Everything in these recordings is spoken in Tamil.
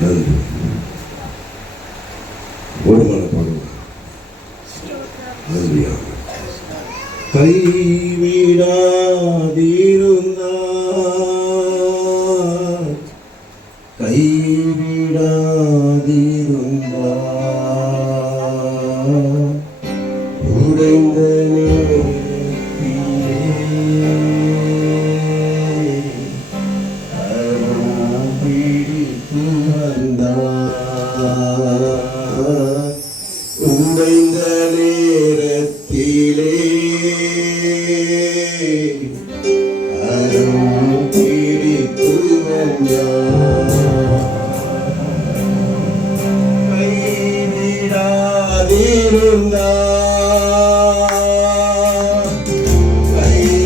நன்றி. ஒரு மலை பாடுவார். கைவிடாதிருந்தார், கைவிடாதிருந்தார், உடைந்த பிடித்து வந்தார், உடைந்த நேரத்திலே அரும் பிடித்து வந்தார். கைவிடாதிருந்தார், கைவிடாதிருந்தார்,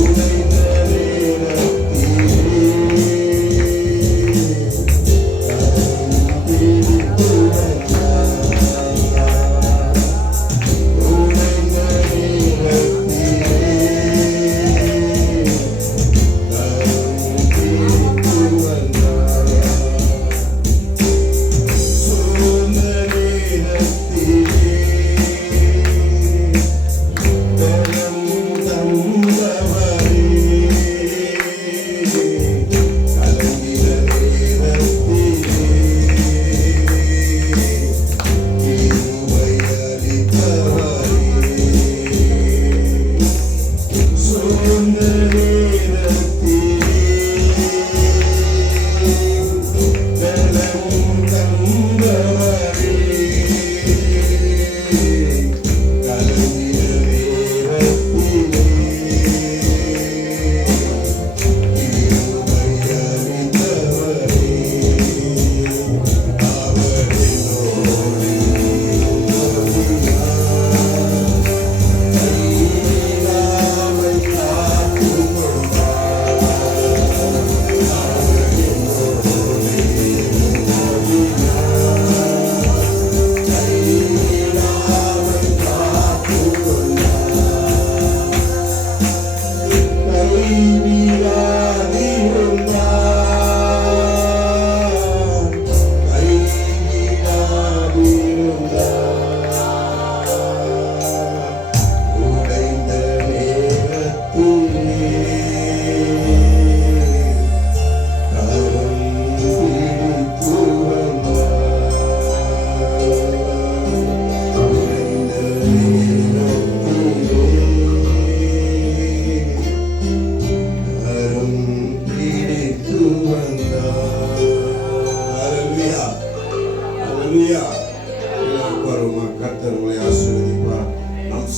உடைந்த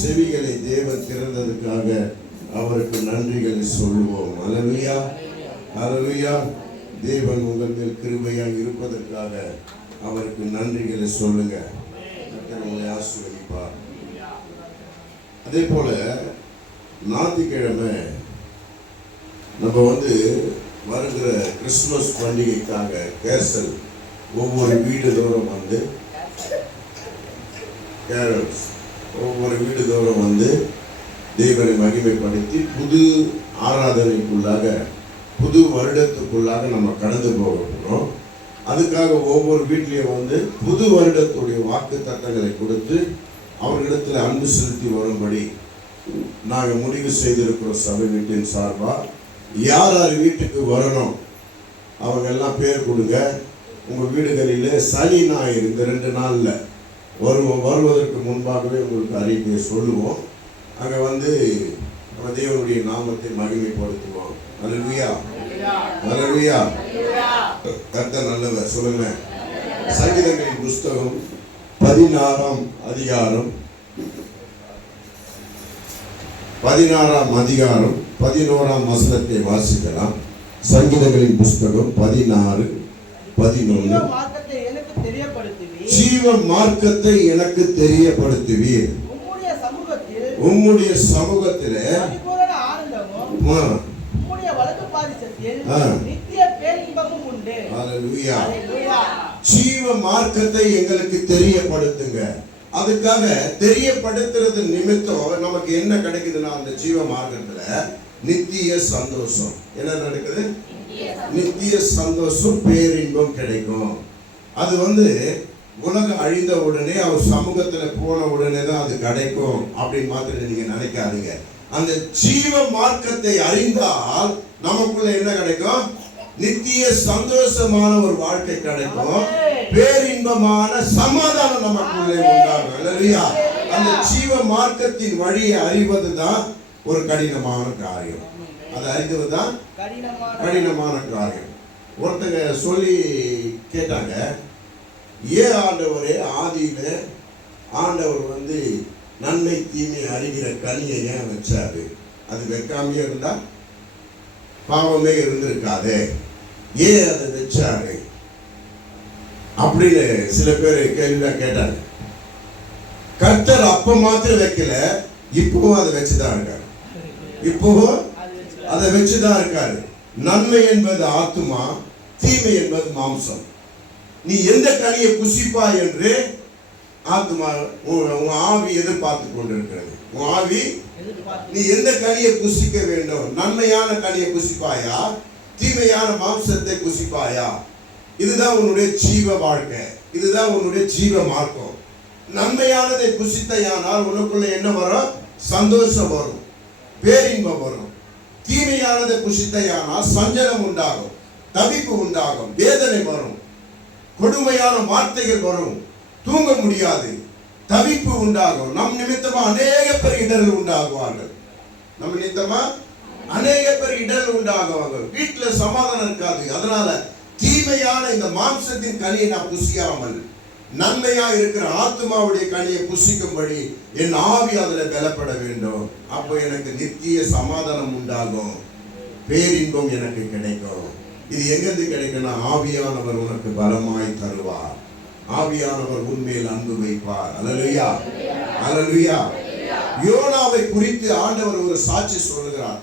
செவிகளை தேவன் திறந்ததுக்காக அவருக்கு நன்றிகளை சொல்லுவோம். அல்லேலூயா, அல்லேலூயா. தேவன் உங்கள் மேல் கிருபையாக இருப்பதற்காக அவருக்கு நன்றிகளை சொல்லுங்க. கர்த்தர் உங்களை ஆசீர்வதிப்பார். அதே போல ஞாயிற்றுக்கிழமை நம்ம வருகிற கிறிஸ்துமஸ் பண்டிகைக்காக கேசல் ஒவ்வொரு வீடு தோறும் கேரல்ஸ் ஒவ்வொரு வீடு தோறும் தேவனை மகிமைப்படுத்தி புது ஆராதனைக்குள்ளாக புது வருடத்துக்குள்ளாக நம்ம கடந்து போக போகிறோம். அதுக்காக ஒவ்வொரு வீட்லேயும் புது வருடத்துடைய வாக்கு தத்தங்களை கொடுத்து அவர்களிடத்தில் அன்பு செலுத்தி வரும்படி நாங்கள் முடிவு செய்திருக்கிறோம். சபை வீட்டின் சார்பாக யார் யார் வீட்டுக்கு வரணும் அவங்க எல்லாம் பேர் கொடுங்க. உங்கள் வீடுகளில் சனி ஞாயிறு இந்த 2 நாளில் வருவதற்கு முன்பாகவே உங்களுக்கு அறிக்கையை சொல்லுவோம். அங்கே நம்ம தேவனுடைய நாமத்தை மகிமைப்படுத்துவோம். அல்லேலூயா, அல்லேலூயா. கர்த்தர் நல்லவர். சொல்லுங்க. சங்கீதங்களின் புஸ்தகம் 16ஆம் அதிகாரம் 11ஆம் வசனத்தை வாசிக்கலாம். சங்கீதங்களின் புஸ்தகம் 16:11. ஜீவ மார்க்கத்தை எனக்கு தெரியப்படுத்துவீர். உம்முடைய சமூகத்திலே ஜீவ மார்க்கத்தை எங்களுக்கு தெரியப்படுத்துங்க. அதுக்காக தெரியப்படுத்துறது நிமித்தம் நமக்கு என்ன கிடைக்குதுன்னா அந்த ஜீவ மார்க்கத்துல நித்திய சந்தோஷம். என்ன நடக்குது? நித்திய சந்தோஷம், பேரின்பம் கிடைக்கும். அது உலகம் அழிந்த உடனே அவர் சமூகத்துல போன உடனே தான் அது கிடைக்கும் அப்படின்னு மாத்திரம் நீங்க நினைக்காதீங்க. அந்த ஜீவ மார்க்கத்தை அறிந்தால் நமக்குள்ள என்ன கிடைக்கும்? நித்திய சந்தோஷமான ஒரு வாழ்க்கை கிடைக்கும். பேரின்பமான சமாதானம் நமக்குள்ளே உண்டாகும். அல்லேலூயா. அந்த ஜீவ மார்க்கத்தின் வழியை அறிவதுதான் ஒரு கடினமான காரியம். அதை அறிவதுதான் கடினமான காரியம். ஒருத்தங்க சொல்லி கேட்டாங்க, ஏன் ஆண்டவரே ஆதியில ஆண்டவர் நன்மை தீமை அறிகிற கனியை ஏன் வச்சாரு? அது வைக்காமையே இருந்தா பாவமே இருந்திருக்காதே, ஏன் அதை வச்சாரு அப்படின்னு சில பேர் கேள்விதான் கேட்டாங்க. கர்த்தர் அப்ப மாத்திரம் வைக்கல, இப்பவும் அதை வச்சுதான் இருக்காரு. இப்பவும் அதை வச்சுதான் இருக்காரு. நன்மை என்பது ஆத்துமா, தீமை என்பது மாம்சம். நீ எந்த கனியை புசிப்பா என்று ஆத்துமா உன் ஆவி எதிர்பார்த்து கொண்டிருக்கிறது. உன் ஆவி நீ எந்த கனியை புசிக்க வேண்டும்? நன்மையான கனியை புசிப்பாயா, தீமையான மாம்சத்தை புசிப்பாயா? இதுதான் உன்னுடைய ஜீவ வாழ்க்கை, இதுதான் உன்னுடைய ஜீவ மார்க்கம். நன்மையானதை புசித்தையானால் உனக்குள்ள என்ன வரும்? சந்தோஷம் வரும், பேரின்பம் வரும். தீமையானதை புசித்தையானால் சஞ்சலம் உண்டாகும், தவிப்பு உண்டாகும், வேதனை வரும், கொடுமையான வார்த்தைகள் வரும், தூங்க முடியாது, தவிப்பு உண்டாகும். நம் நிமித்தமா அநேக பேர் இடர்கள் உண்டாகுவார்கள். நம் நிமித்தமா அநேக பேர் இடர்கள் உண்டாகுவார்கள். வீட்டுல சமாதானம் இருக்காது. அதனால தீமையான இந்த மாம்சத்தின் கனியை நான் புசியாமல் நன்மையா இருக்கிற ஆத்மாவுடைய கனியை புசிக்கும்படி என் ஆவி அதுல பலப்பட வேண்டும். அப்போ எனக்கு நித்திய சமாதானம் உண்டாகும், பேரின்பம் எனக்கு கிடைக்கும். இது எங்கிருந்து கிடைக்கும்னா ஆவியானவர் உனக்கு பலமாய் தருவார். ஆவியானவர் உன்மேல் அன்பு வைப்பார். அல்லேலூயா, அல்லேலூயா. யோனாவை குறித்து ஆண்டவர் ஒரு சாட்சி சொல்லுகிறார்.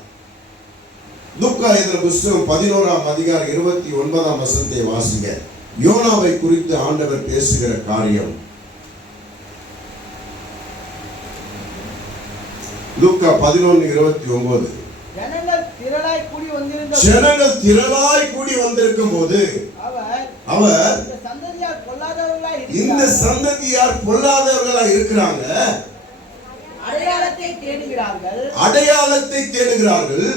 லூக்கா எழுதின புத்தகம் 11ஆம் அதிகாரம் 29ஆம் வசனத்தை வாசிங்க. யோனாவை குறித்து ஆண்டவர் பேசுகிற காரியம். லூக்கா 11:29. ஜனங்கள் திரளாய் கூடி வந்திருக்கும் போது அவர் இந்த சந்ததியார் பொல்லாதவர்களாய் இருக்கிறாங்க, அடையாளத்தை தேடுகிறார்கள்.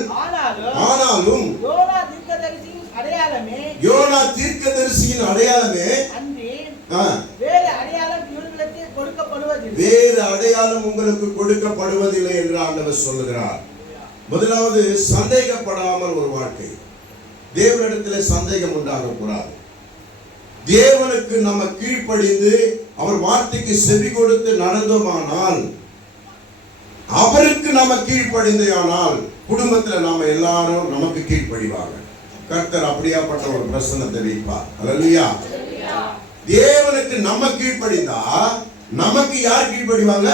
ஆனாலும் யோனா தீர்க்கதரிசியின் அடையாளமே வேறு அடையாளம் உங்களுக்கு கொடுக்கப்படுவதில்லை என்று ஆண்டவர் சொல்லுகிறார். முதலாவது, சந்தேகப்படாமல் ஒரு வாழ்க்கை. தேவனிடத்தில் சந்தேகம் உண்டாகக்கூடாது. தேவனுக்கு நம்ம கீழ்ப்படிந்து அவர் வார்த்தைக்கு செவி கொடுத்து நடந்தோமானால், அவருக்கு நம்ம கீழ்ப்படிந்தோமானால் குடும்பத்துல நாம எல்லாரும் நமக்கு கீழ்ப்படிவாங்க. கர்த்தர் அப்படியாப்பட்ட ஒரு பிரசன்னத்தை வைப்பார். அல்லேலூயா. தேவனுக்கு நம்ம கீழ்ப்படிந்தா நமக்கு யார் கீழ்ப்படிவாங்க?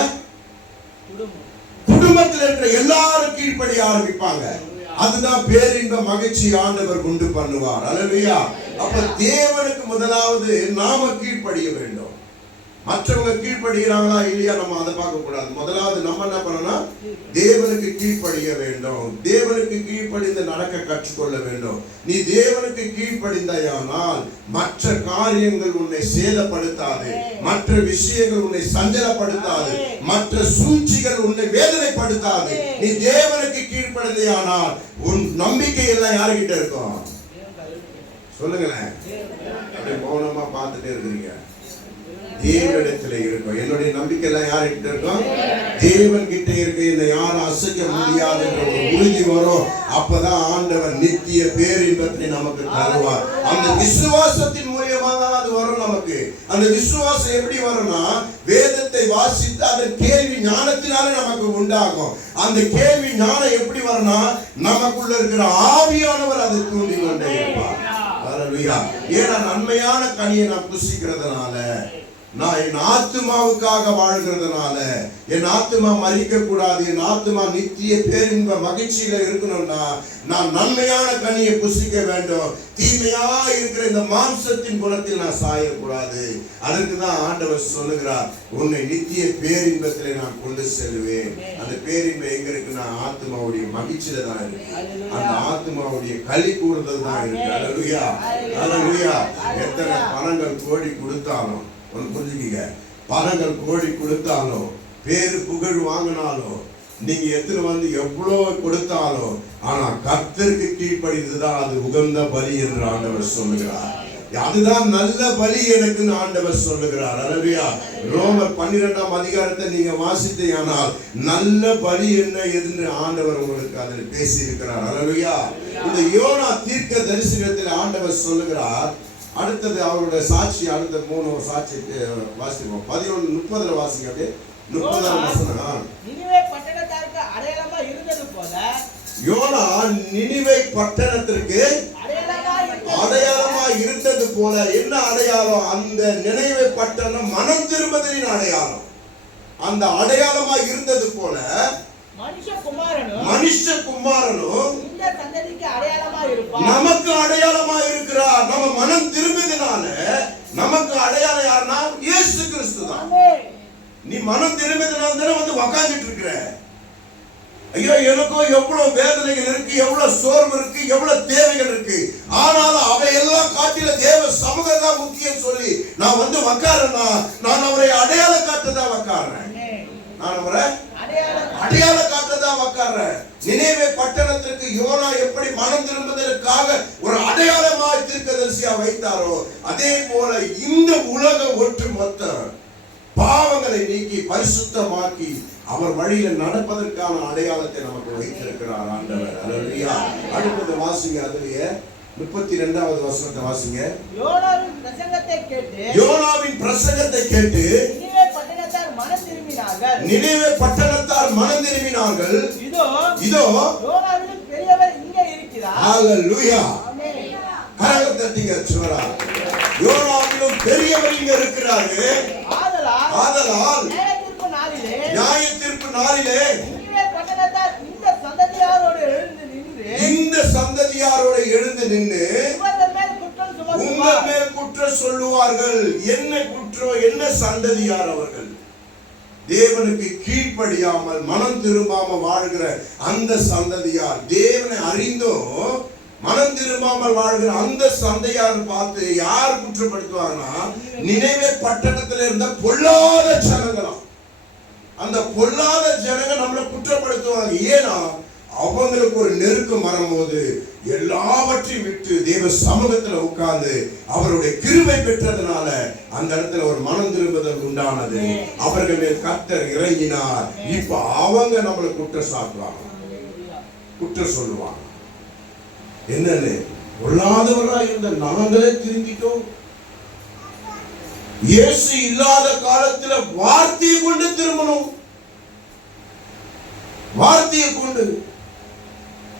குடும்பத்தில் இருக்கிற எல்லாரும் கீழ்ப்படிய ஆரம்பிப்பாங்க. அதுதான் பேரின்ப மகிழ்ச்சி ஆண்டவர் உண்டு பண்ணுவார். அல்லேலூயா. அப்ப தேவனுக்கு முதலாவது நாம கீழ்ப்படிய வேண்டும். மற்றவங்க கீழ்ப்படுகிறாங்களா இல்லையா நம்ம அதை பார்க்க கூடாது. முதலாவது நம்ம என்ன பண்ணணும்? தேவனுக்கு கீழ்ப்படிய வேண்டும். தேவனுக்கு கீழ்ப்படிந்து நடக்க கற்றுக்கொள்ள வேண்டும். நீ தேவனுக்கு கீழ்ப்படிந்தாயானால் மற்ற காரியங்கள் உன்னை சேதப்படுத்தாது, மற்ற விஷயங்கள் உன்னை சஞ்சலப்படுத்தாது, மற்ற சூழ்ச்சிகள் உன்னை வேதனைப்படுத்தாது. நீ தேவனுக்கு கீழ்ப்படிந்தாயானால் உன் நம்பிக்கை எல்லாம் யாருகிட்ட இருக்கும்? சொல்லுங்களேன். அப்படியே மௌனமா பார்த்துட்டே இருக்கிறீங்க. தேவனிடத்தில் இருக்கும். என்னுடைய நம்பிக்கை எல்லாம் யார்கிட்ட இருக்கும்? தேவன் கிட்ட இருக்கு. என்னை யாரும் அசைக்க முடியாது என்ற ஒரு உறுதி வரும். அப்பதான் ஆண்டவர் நித்திய பேரின்பத்தை நமக்கு தருவார். அந்த விசுவாசத்தின் மூலமா தான் அது வரும் நமக்கு. அந்த விசுவாசம் எப்படி வரும்னா, வேதத்தை வாசித்து அதன் கேள்வி ஞானத்தினால நமக்கு உண்டாகும். அந்த கேள்வி ஞானம் எப்படி வரும்னா, நமக்குள்ள இருக்கிற ஆவியானவர் அதை தூண்டி கொண்டே இருப்பார். அல்லேலூயா. ஏன்னா நன்மையான கனியை நான் புசிக்கிறதுனால, நான் என் ஆத்துமாவுக்காக வாழ்கிறதுனால, என் ஆத்துமா மறிக்க கூடாது, என் ஆத்துமா நித்திய பேரின்ப மகிழ்ச்சியில இருக்கணும்னா நான் நன்மையான கனியை புசிக்க வேண்டும். தீமையா இருக்கிற இந்த மாம்சத்தின் குணத்தில் நான் சாயக்கூடாது. அதற்கு தான் ஆண்டவர் சொல்லுகிறார், உன்னை நித்திய பேரின்பத்திலே நான் கொண்டு செல்வேன். அந்த பேரின்பம் எங்க இருக்குன்னா ஆத்துமாவுடைய மகிழ்ச்சியில தான் இருக்கு. அந்த ஆத்துமாவுடைய களி கூறுதல் தான் இருக்கு. அல்லேலூயா. அல்லேலூயா. எத்தனை பணங்கள் கோடி கொடுத்தாலும், புரிஞ்சுக்கீங்க, பணங்கள் கோடி கொடுத்தாலும், பேரு புகழ் வாங்கினாலும், நீங்க எத்தனை வந்து எவ்வளவு கொடுத்தாலும், ஆனா கர்த்தருக்கு கீழ்ப்படிந்துதான் அது உகந்த பலி என்று ஆண்டவர் சொல்லுகிறார். அதுதான் நல்ல பலி எனக்குன்னு ஆண்டவர் சொல்லுகிறார். அல்லேலூயா. ரோமர் 12ஆம் அதிகாரத்தை நீங்க வாசித்தீங்கனால் நல்ல பலி என்ன என்று ஆண்டவர் உங்களுக்கு அதில் பேசி இருக்கிறார். அல்லேலூயா. இந்த யோனா தீர்க்க தரிசனத்தில் ஆண்டவர் சொல்லுகிறார். அடுத்தது அவருடைய சாட்சி, அடுத்த 3 சாட்சி வாசிப்போம். 11:30 வாசிங்க. அப்படியே 30ஆம் வசனம். நினிவே பட்டணத்தாருக்கு அடையாளமா இருந்தது போல, யோனா நினிவே பட்டணத்திற்கு அடையாளமா இருந்தது போல. என்ன அடையாளம்? அந்த நினிவே பட்டணம் மனம் திரும்புதலின் அடையாளம். அந்த அடையாளமா இருந்தது போல மனுஷகுமாரனும் இந்த சந்ததிக்கு அடையாளமா இருப்பார். நமக்கு அடையாளமா இருக்கிறார். நம்ம மனம் திரும்பியதனால நமக்கு அடையாளம் யாருன்னா இயேசு கிறிஸ்து தான். நீ மனம் திரும்பியதனால தானே வந்து உட்கார்ந்துட்டு இருக்கிற. ஐயோ, எனக்கோ எவ்வளவு வேதனைகள் இருக்கு, எவ்வளவு சோர்வு இருக்கு, எவ்வளவு தேவைகள் இருக்கு. ஆனாலும் அவை எல்லாம் காட்டில தேவ சமூகம் தான் முக்கியம் சொல்லி நான் வந்து உட்காரனா, நான் அவரை அடையாளம் காட்டதான் உட்கார்றேன். நான் அவரை அடையாள காட்டதான் உட்கார்றேன். நினிவே பட்டணத்திற்கு யோனா எப்படி மனம் திரும்புவதற்காக ஒரு அடையாளமாய் தீர்க்கதரிசியா வைத்தாரோ, அதே போல இந்த உலக ஒட்டுமொத்த பாவங்களை நீக்கி பரிசுத்தமாக்கி அவர் வழியில நடப்பதற்கான அடையாளத்தை நமக்கு வைத்திருக்கிறார் ஆண்டவர். அல்லேலூயா. அடுத்தது வாசிங்க. அதுலயே 32வது வசனத்தை வாசிங்க. யோனாவின் பிரசங்கத்தை கேட்டு நினிவே பட்டணத்தார் மனம் திரும்பினார்கள். இதோ யோனாவிலும் பெரியவர் இங்கே இருக்கிறார். அல்லேலூயா. கரங்களை தட்டுங்க சுவரா. யோனாவிலும் பெரியவர் இங்கே இருக்கிறார். ஆதலால் நியாயத்தீர்ப்பு நாளிலே நினிவே பட்டணத்தார் இந்த சந்ததியாரோடு எழுந்து நின்று உங்கள் மேல் குற்றம் சொல்லுவார்கள். என்ன குற்றம்? என்ன சந்ததியார் அவர்கள்? தேவனுக்கு கீழ்ப்படியாமல் மனம் திரும்பாமல் வாழ்கிற அந்த சந்ததியார். தேவனை அறிந்தோ மனம் திரும்பாமல் வாழ்கிற அந்த சந்ததியார் பார்த்து யார் குற்றப்படுத்துவாங்கன்னா, நினிவே பட்டணத்தில் இருந்த பொல்லாத ஜனங்களாம். அந்த பொல்லாத ஜனங்கள் நம்மளை குற்றப்படுத்துவாங்க. ஏன்னா அவங்களுக்கு ஒரு நெருக்கம் வரும்போது எல்லாவற்றையும் விட்டு தேவ சமூகத்துல உட்கார்ந்து அவருடைய கிருபை பெற்றதுனால அந்த இடத்துல ஒரு மனம் திரும்புதல் உண்டானது. அவர்கள் மேல் கர்த்தர் இறங்கினார். இப்ப அவங்க நம்மளை குற்றம் சாட்டுவாங்க, குற்றம் சொல்லுவாங்க. என்னன்னு? பொல்லாதவரா இருந்த நாங்களே திரும்பிட்டோம். இயேசு இல்லாத காலத்துல வார்த்தையை கொண்டு திரும்பணும். வார்த்தையை கொண்டு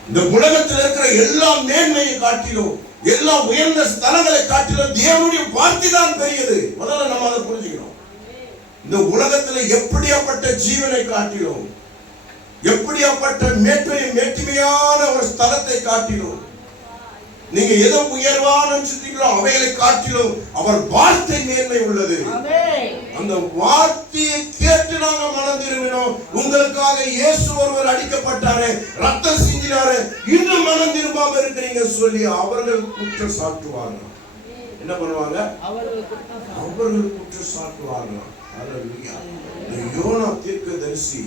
இந்த உலகத்தில் இருக்கிற எல்லா மேன்மையை காட்டிலும், எல்லா உயர்ந்த ஸ்தலங்களை காட்டிலும் தேவனுடைய வார்த்தை தான் பெரியது. முதல்ல நம்ம அதை புரிஞ்சுக்கணும். இந்த உலகத்துல எப்படியாப்பட்ட ஜீவனை காட்டிலும், எப்படியாப்பட்ட மேட்டிமையான ஒரு ஸ்தலத்தை காட்டிலும், நீங்க எதோ உயர்வான நினைச்சீங்களோ அவைகளை காட்டிலும் அவர் வார்த்தை மேன்மை உள்ளது. அந்த வார்த்தையை கேட்டு நாங்க மனம் திரும்பினோம். உங்களுக்காக இயேசு ஒருவர் அடிக்கப்பட்டாரு, ரத்தம் சிந்தினாரு, இன்னும் மனம் திரும்பாம இருக்கிறீங்க சொல்லி அவர்கள் குற்றம் சாட்டுவார்கள். என்ன பண்ணுவாங்க? அவர்கள் குற்றம் சாட்டுவார்கள். யோனா தீர்க்கதரிசி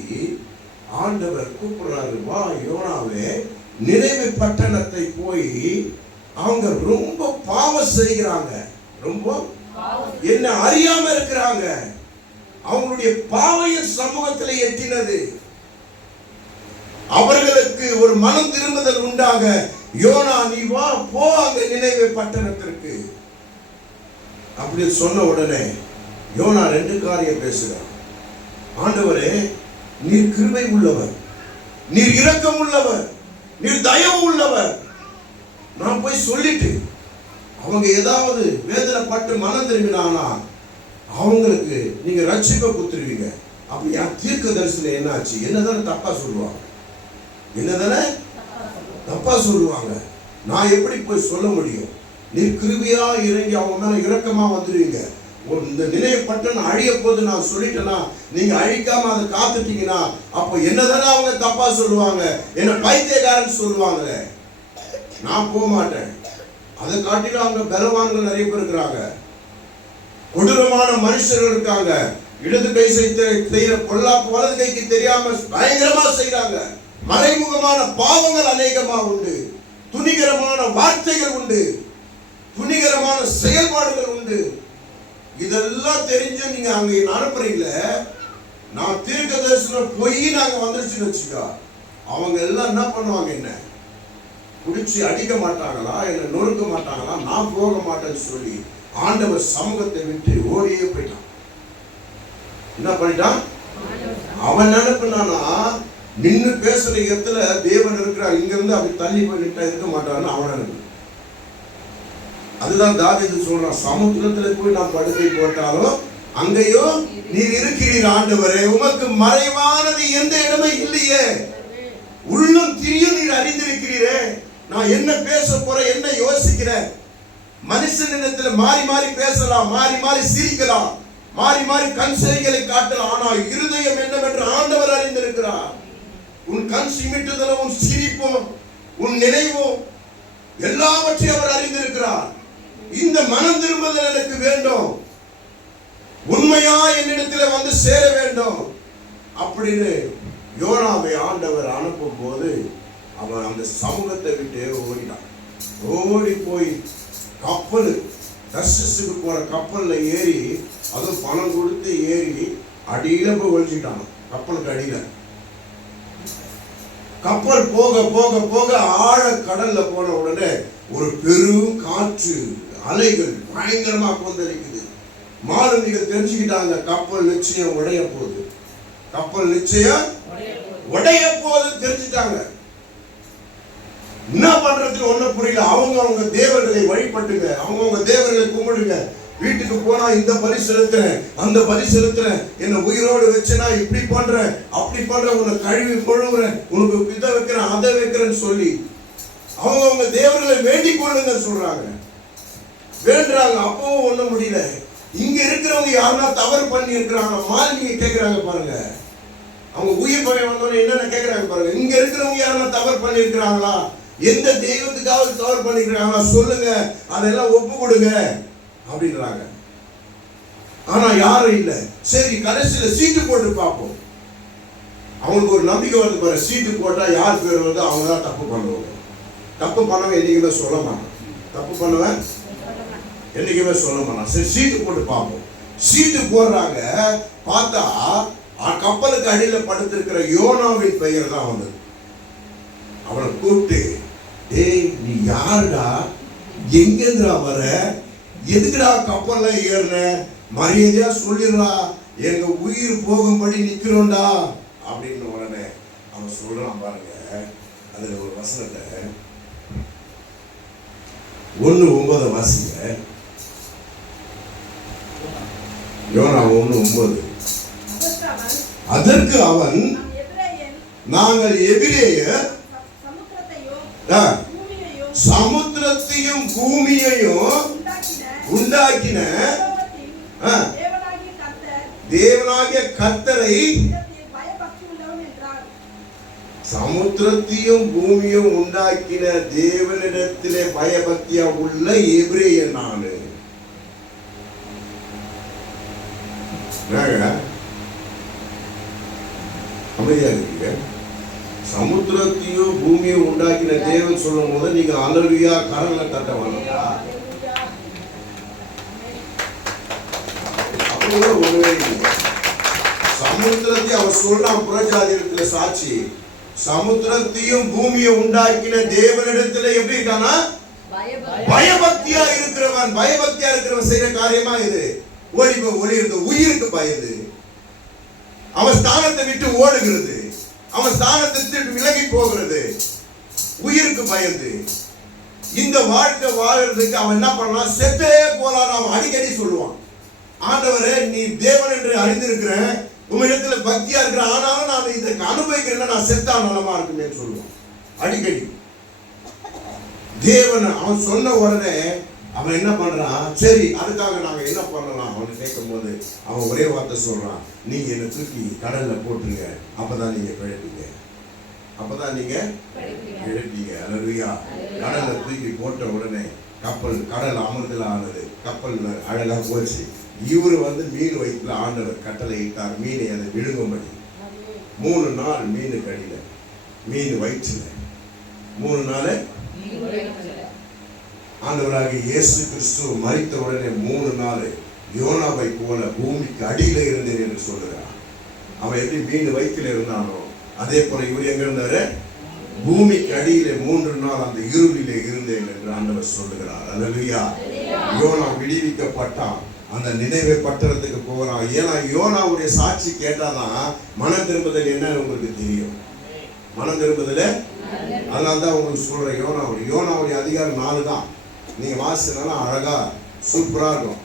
ஆண்டவர் கூப்பிடுறாரு, வா யோனாவே, நினைவு பட்டணத்தை போய் அவங்க ரொம்ப பாவம் செய்கிறாங்க, ரொம்ப என்ன அறியாம இருக்கிறாங்க. அவங்களுடைய பாவையின் சமூகத்தில் எட்டினது. அவர்களுக்கு ஒரு மனம் திரும்புதல் உண்டாக, யோனா நீ வா, போ அங்க நினைவு பட்டணத்திற்கு அப்படி சொன்ன உடனே யோனா 2 காரியம் பேசுகிறார். ஆண்டவரே, நீர் கிருபை உள்ளவர், நீர் இரக்கம் உள்ளவர், நீர் தயவு உள்ளவர். நான் போய் சொல்லிட்டு அவங்க ஏதாவது வேதனைப்பட்டு மனம் திரும்பினானா அவங்களுக்கு நீங்க ரட்சிப்பை கொடுத்துருவீங்க. அப்படி என் தீர்க்க தரிசனம் என்னாச்சு? என்னதானே தப்பா சொல்லுவாங்க, என்னதானே தப்பா சொல்லுவாங்க. நான் எப்படி போய் சொல்ல முடியும்? நீர் கிருபையா இறங்கி அவங்க மேல இரக்கமா வந்துடுவீங்க. இந்த நினைவு பட்டணம் அழிய போது நான் சொல்லிட்டேன்னா, நீங்க அழிக்காம அதை காத்துட்டீங்கன்னா அப்போ என்னதானே அவங்க தப்பா சொல்லுவாங்க, என்ன பைத்தியக்காரன் சொல்லுவாங்க. நான் போக மாட்டேன். அதை காட்டிலும் அவங்க பலவான்கள் நிறைய பேர் இருக்கிறாங்க, கொடூரமான மனுஷர்கள் இருக்காங்க. இடது கை செய்யற பொல்லாப்பு வலது கைக்கு தெரியாம பயங்கரமா செய்யறாங்க. மறைமுகமான பாவங்கள் அநேகமா உண்டு, துணிகரமான வார்த்தைகள் உண்டு, துணிகரமான செயல்பாடுகள் உண்டு. இதெல்லாம் தெரிஞ்சு நீங்க அங்க அனுப்புறீங்கள, நான் தீர்க்க தரிசனம் பொய் நாங்க வந்துருச்சுன்னு வச்சுக்கோ, அவங்க எல்லாம் என்ன பண்ணுவாங்க? என்ன குடிச்சு அடிக்க மாட்டாங்களா, என்ன நொறுக்க மாட்டாங்களா? நான் போக மாட்டேன்னு சொல்லி ஆண்டவர் சமூகத்தை விட்டு ஓடியே போயிட்டான். என்ன பண்ணிட்டான்? அவன் நினைப்புனானா நின்று பேசுற இடத்துல தேவன் இருக்கிறார், இங்க இருந்து அப்படி தள்ளி போய் நிட்டா இருக்க மாட்டான்னு அவன் நினைப்பு. அதுதான் தாவீது சொல்றான், சமுத்திரத்துல போய் நான் படுக்கை போட்டாலும் அங்கேயோ நீர் இருக்கிறீர் ஆண்டவரே, உமக்கு மறைவானது எந்த இடமே இல்லையே, உள்ளும் திரியும் நீர் அறிந்திருக்கிறீரே. நான் என்ன பேச போறேன், என்ன யோசிக்கிறேன்? மனுஷனிடத்துல மாறி மாறி பேசலாம், மாறி மாறி சிரிக்கலாம், மாறி மாறி கண் செய்களை காட்டலாம். ஆனால் இருதயம் என்னவென்று ஆண்டவர் அறிந்திருக்கிறார். உன் கண் சிமிட்டுதலும், உன் சிரிப்பும், உன் நினைவும் எல்லாவற்றையும் அவர் அறிந்திருக்கிறார். இந்த மனம் திரும்புதல் எனக்கு வேண்டும், உண்மையா என்னிடத்தில் வந்து சேர வேண்டும் அப்படின்னு யோனாவை ஆண்டவர் அனுப்பும் போது அவன் அந்த சமூகத்தை விட்டு ஓடினான். ஓடி போய் கப்பல், தர்ஷீசுக்கு போற கப்பல்ல ஏறி, அதுவும் பணம் கொடுத்து ஏறி அடியில போய் ஒழிச்சிட்டான். கப்பலுக்கு அடியில கப்பல் போக போக போக ஆழ கடல்ல போன உடனே ஒரு பெரும் காற்று, அலைகள் பயங்கரமா கொந்தளிக்குது. மாலுமிகள் தெரிஞ்சுக்கிட்டாங்க, கப்பல் நிச்சயம் உடைய போகுது, கப்பல் நிச்சயம் உடைய போகுது தெரிஞ்சுட்டாங்க. என்ன பண்றதுக்கு ஒன்னும் புரியல. அவங்க தேவர்களை வழிபட்டுங்க, அவங்க தேவர்களை கும்பிடுங்க. வீட்டுக்கு போனா இந்த பலி செலுத்துறேன், அந்த பலி செலுத்துறேன், என்ன உயிரோடு வச்சனா இப்படி பண்றேன், அப்படி பண்றேன், உன்னை கழுவி கொழுவுறேன், உனக்கு இதை வைக்கிறேன், அதை வைக்கிறேன்னு சொல்லி அவங்க தேவர்களை வேண்டிக் கொள்ளுங்க சொல்றாங்க, வேண்டுறாங்க. அப்பவும் ஒண்ணும் முடியல. இங்க இருக்கிறவங்க யாருன்னா தவறு பண்ணி இருக்கிறாங்க, மாலினிங்க கேட்கிறாங்க பாருங்க. அவங்க உயிர் பயம் வந்தோன்னு என்னென்ன கேட்கிறாங்க பாருங்க. இங்க இருக்கிறவங்க யாருன்னா தவறு பண்ணி இருக்கிறாங்களா, எந்த தெய்வத்துக்காவது தவறு பண்ணிருக்கிறாங்களா சொல்லுங்க, அதெல்லாம் ஒப்பு கொடுங்க அப்படின்றாங்க. ஆனா யாரும் இல்லை. சரி, கடைசியில சீட்டு போட்டு பார்ப்போம். அவங்களுக்கு ஒரு நம்பிக்கை வந்து பாரு, சீட்டு போட்டா யார் பேர் வந்து அவங்க தான் தப்பு பண்ணுவாங்க. தப்பு பண்ணவன் என்னைக்குமே சொல்ல மாட்டான், தப்பு பண்ணுவேன் என்னைக்குமே சொல்ல மாட்டான். சரி, சீட்டு போட்டு பார்ப்போம். சீட்டு போடுறாங்க, பார்த்தா கப்பலுக்கு அடியில் படுத்திருக்கிற யோனாவின் பெயர் தான் வந்தது. அவனை கூப்பிட்டு, டேய் நீ யாருடா, எங்கேருந்துடா வர, எதுக்குடா கப்பல்ல ஏறுற, மரியாதையா சொல்லிடுறா, எங்க உயிர் போகும்படி நிக்கிறோம்டா அப்படின்னு. உடனே அவன் சொல்றான் பாருங்க, அதுல ஒரு வசனத்தை 1:9 வாசிங்க. யோனா 1:9. அதற்கு அவன், நாங்கள் எபிரேயர் சமுத்திரத்தையும் பூமியையும் உண்டாக்கின தேவனாகிய கர்த்தரை, சமுத்திரத்தையும் பூமியும் உண்டாக்கின தேவனிடத்திலே பயபக்தியா உள்ள எபிரேயன் நானு. அமைதியா இருக்கீங்க. சமுத்திரத்தையும் பூமியும் உண்டாக்கின தேவன் சொல்லும் போது நீங்க அல்லேலூயா கரங்களை தட்ட வேண்டாமா? அப்படியே ஒருவே சமுத்திரத்தை அவர் சொல்றான் புறஜாதியிடத்துல சாட்சி. சமுத்திரத்தையும் பூமியை உண்டாக்கின தேவனிடத்துல எப்படி இருக்கானா? பயபக்தியா இருக்கிறவன். பயபக்தியா இருக்கிறவன் செய்யற காரியமா இது. ஒளி இருந்த உயிருக்கு பயந்து அவன் ஸ்தானத்தை விட்டு ஓடுகிறது, அவன் ஸ்தானத்தை விட்டு விலகி போகிறது, உயிருக்கு பயந்து இந்த வாழ்க்கை வாழறதுக்கு அவன் என்ன பண்ணலாம்? செத்தே போலாம். அவன் அடிக்கடி சொல்லுவான், ஆண்டவரே நீ தேவன் என்று அறிந்திருக்கிறேன், உங்களிடத்துல பக்தியா இருக்கிற, ஆனாலும் நான் இதற்கு அனுபவிக்கிறேன், நான் செத்தா நலமா இருக்குமே சொல்லுவான் அடிக்கடி. தேவன் அவன் சொன்ன உடனே அவன் என்ன பண்றான்? சரி அதுக்காக நாங்க என்ன பண்ணலாம் அவன் கேட்கும் போது அவன் ஒரே வார்த்தை சொல்றான், நீங்க என்ன தூக்கி கடல்ல போட்டுருங்க, அப்பதான் நீங்க பிழைப்பீங்க, அப்பதான் நீங்க பிழைப்பீங்க. அல்லேலூயா. கடல்ல தூக்கி போட்ட உடனே கப்பல் கடல் அமிர்தல ஆனது, கப்பல் அழகா போச்சு. இவரு மீன் வயிற்றுல ஆண்டவர் கட்டளை இட்டார், மீனை அதை விழுங்கும்படி. 3 நாள் மீன் கடியில, மீன் வயிற்றுல 3 நாள். ஆண்டவராக இயேசு கிறிஸ்து மரித்த உடனே 3 நாள் யோனாவை போல பூமிக்கு அடியில இருந்தேன் என்று சொல்லுகிறான். அவன் எப்படி மீன் வயிற்றுல இருந்தானோ அதே போல இவர் எங்க இருந்தாரு? பூமிக்கு அடியில 3 நாள் அந்த இருளிலே இருந்தேன் என்று ஆண்டவர் சொல்லுகிறார். அல்லேலூயா. யோனா விடுவிக்கப்பட்டான், அந்த நினைவை பட்டணத்துக்கு போகிறான். ஏன்னா யோனாவுடைய சாட்சி கேட்டாதான் மனம் திரும்புதல் என்னன்னு உங்களுக்கு தெரியும். மனம் திரும்புதல அதனால்தான் உங்களுக்கு சொல்றேன். யோனாவுடைய அதிகாரம் 4 தான். நீங்க வாசினாலும் அழகா சூப்பரா இருக்கும்.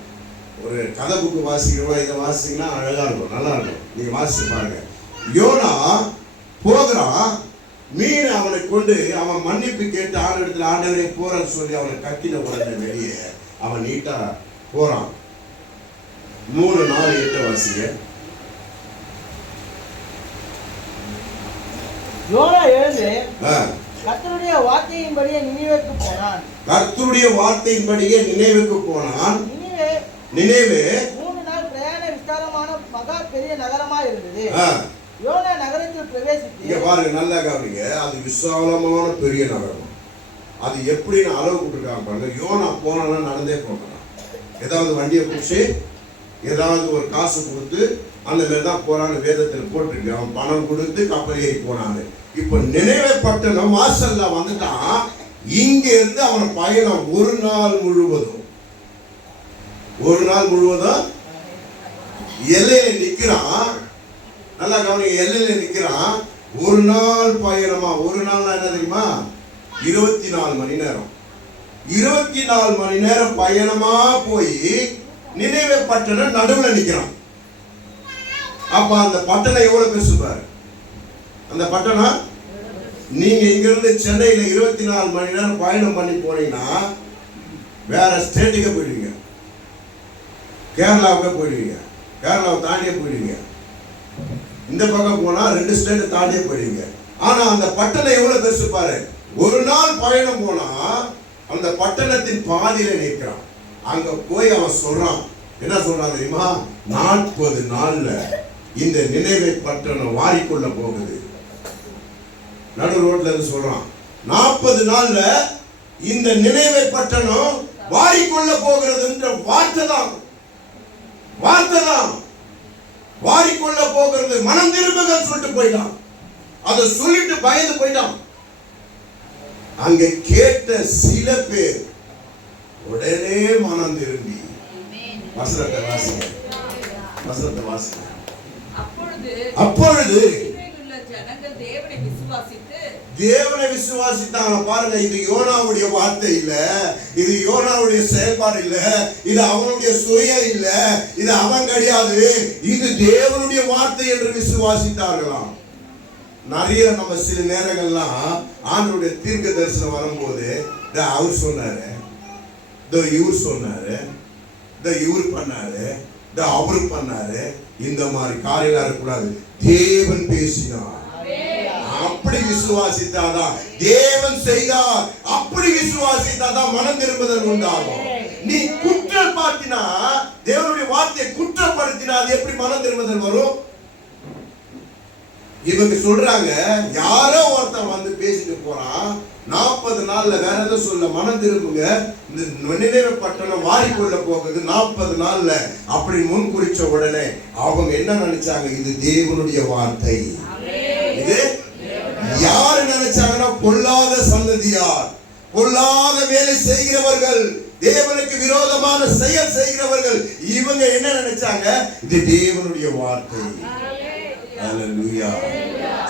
ஒரு கதை புக்கு வாசிக்கிறோம், இதை வாசிங்கன்னா அழகா இருக்கும், நல்லா இருக்கும். நீங்க வாசிச்சு பாருங்க. யோனா போகிறான், மீன் அவனை கொண்டு அவன் மன்னிப்பு கேட்டு ஆண்டவரிடத்தில் ஆண்டவரே போறன்னு சொல்லி அவனை கட்டின உடனே வெளியே அவன் நீட்டா போறான். 3 நாள் 8 வாசிங்க. யோனா எழுந்து கர்த்தருடைய வார்த்தையின்படியே நினிவேக்கு போனான். கர்த்தருடைய வார்த்தையின்படியே நினைவுக்கு போனான். நினைவே 3 நாள் பிரயாண விஸ்தாரமான மகா பெரிய நகரமா இருந்தது. யோனா நகரத்தில் பிரவேசித்து, இங்க பாருங்க, நல்லா கவனிங்க. அது விசாலமான பெரிய நகரம். அது எப்படின்னு அளவு கொடுத்துருக்காங்க பாருங்க. யோனா போனா நடந்தே போனான். ஏதாவது வண்டியை பிடிச்சி ஏதாவது ஒரு காசு கொடுத்து அந்த மாதிரி தான் போறான்னு வேதத்தில் போட்டிருக்கு. அவன் பணம் கொடுத்து கப்பல் ஏறி போனான்னு. இப்ப நினைவே பட்டணம் வாசல்ல வந்துட்டான். இங்க இருந்து அவன் பயணம் 1 நாள் முழுவதும் எல்லையில நிக்கிறான். நல்லா கவனிங்க, எல்லையில நிக்கிறான். 1 நாள் பயணமா. 1 நாள் என்ன தெரியுமா? 24 மணி நேரம். 24 மணி நேரம் பயணமா போய் நினைவே பட்டணம் நடுவுல நிக்கிறான். அப்ப அந்த பட்டணம் எவ்வளவு பெருசு பாரு. அந்த பட்டணம், நீங்க இங்க இருந்து சென்னையில 24 மணி நேரம் பயணம் பண்ணி போனீங்கன்னா வேற ஸ்டேட்டுக்கு போயிடுவீங்க, கேரளாவுக்கு போயிடுவீங்க, கேரளாவை தாண்டியே போயிடுவீங்க. இந்த பக்கம் போனா 2 ஸ்டேட் தாண்டியே போயிடுவீங்க. ஆனா அந்த பட்டணம் எவ்வளவு பெருசு பாரு. 1 நாள் பயணம் போனா அந்த பட்டணத்தின் பாதியில நிற்கிறான். அங்க போய் அவன் சொல்றான், என்ன சொல்றான் தெரியுமா? 40 நாள்ல இந்த நினைவை பட்டணம் வாரிக்கொள்ள போகுது. நடு ரோட்ல இருந்து சொல்றான், 40 நாள்ல இந்த நினைவை பட்டணம் வாரிக்கொள்ள போகிறதுன்ற வார்த்தை தான் வாரிக்கொள்ள போகிறது. மனம் திரும்புங்க சொல்லிட்டு போயிட்டான். அதை சொல்லிட்டு பயந்து போயிட்டான். அங்க கேட்ட சில பேர் உடனே மனம் திரும்பி வசனத்தை வாசிங்க. அப்பொழுது ஜனங்கள் தேவனை விசுவாசித்து தேவனை விசுவாசித்தாங்க. பாருங்க, இது யோனாவுடைய வார்த்தை இல்ல, இது யோனாவுடைய செயல்பாடு இல்ல, இது அவனுடைய சுய இல்ல, இது அவன் கிடையாது, இது தேவனுடைய வார்த்தை என்று விசுவாசித்தார்களாம். நிறைய நம்ம சில நேரங்கள்லாம் ஆண்டவருடைய தீர்க்க தரிசனம் வரும்போது அவர் சொன்னாரு, இவர் சொன்னாரு, இவர் பண்ணாரு, அவரு பண்ணாரு, இந்த மாதிரி காரியம் இருக்கக்கூடாது. தேவன் பேசினார், அப்படி விசுவாசித்தாதான், தேவன் செய்தார், அப்படி விசுவாசித்தாதான் மனம் திரும்புதல் உண்டாகும். நீ குற்றம் பார்த்தினா, தேவனுடைய வார்த்தையை குற்றப்படுத்தினா அது எப்படி மனம் திரும்புதல் வரும்? இவங்க சொல்றாங்க, யாரோ ஒருத்தன் வந்து பேசிட்டு போறான், 40 நாள்ல வேற எதை சொல்ல, மனம் திரும்புங்க, இந்த நினைவு பட்டணம் வாரிக்கொள்ள போகுது 40 நாள்ல அப்படி முன் குறிச்ச உடனே அவங்க என்ன நினைச்சாங்க? இது தேவனுடைய வார்த்தை. இது யாரு நினைச்சாங்கன்னா, பொல்லாத சந்ததியார், பொல்லாத வேலை செய்கிறவர்கள், தேவனுக்கு விரோதமான செயல் செய்கிறவர்கள், இவங்க என்ன நினைச்சாங்க? இது தேவனுடைய வார்த்தை. ஹல்லேலூயா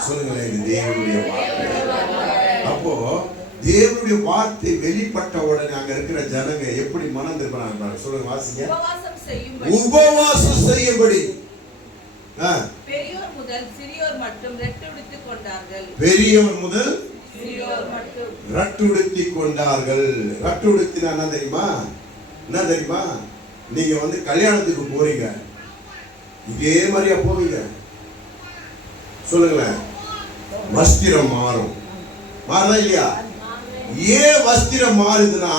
சொல்லுங்களேன், இது தேவனுடைய வார்த்தை. அப்போ தேவனுடைய வார்த்தை வெளிப்பட்ட உடனே அங்க இருக்கிற ஜனங்க எப்படி மனம் திரும்பினாங்க? சொல்லுங்க, வாசிங்க. உபவாசம் செய்யும்படி பெரியோர் முதல் சிறியோர் மட்டும் ரெட்டுடுத்திக் கொண்டார்கள். பெரியோர் முதல் சிறியோர் மட்டும் ரெட்டுடுத்திக் கொண்டார்கள். ரெட்டுடுத்தினா என்ன தெரியுமா? என்ன தெரியுமா? நீங்க வந்து கல்யாணத்துக்கு போறீங்க, இதே மாதிரியா போவீங்க? சொல்லுங்களேன். வஸ்திரம் மாறும், மாறுதா இல்லையா? ஏன் வஸ்திரம் மாறுதுன்னா,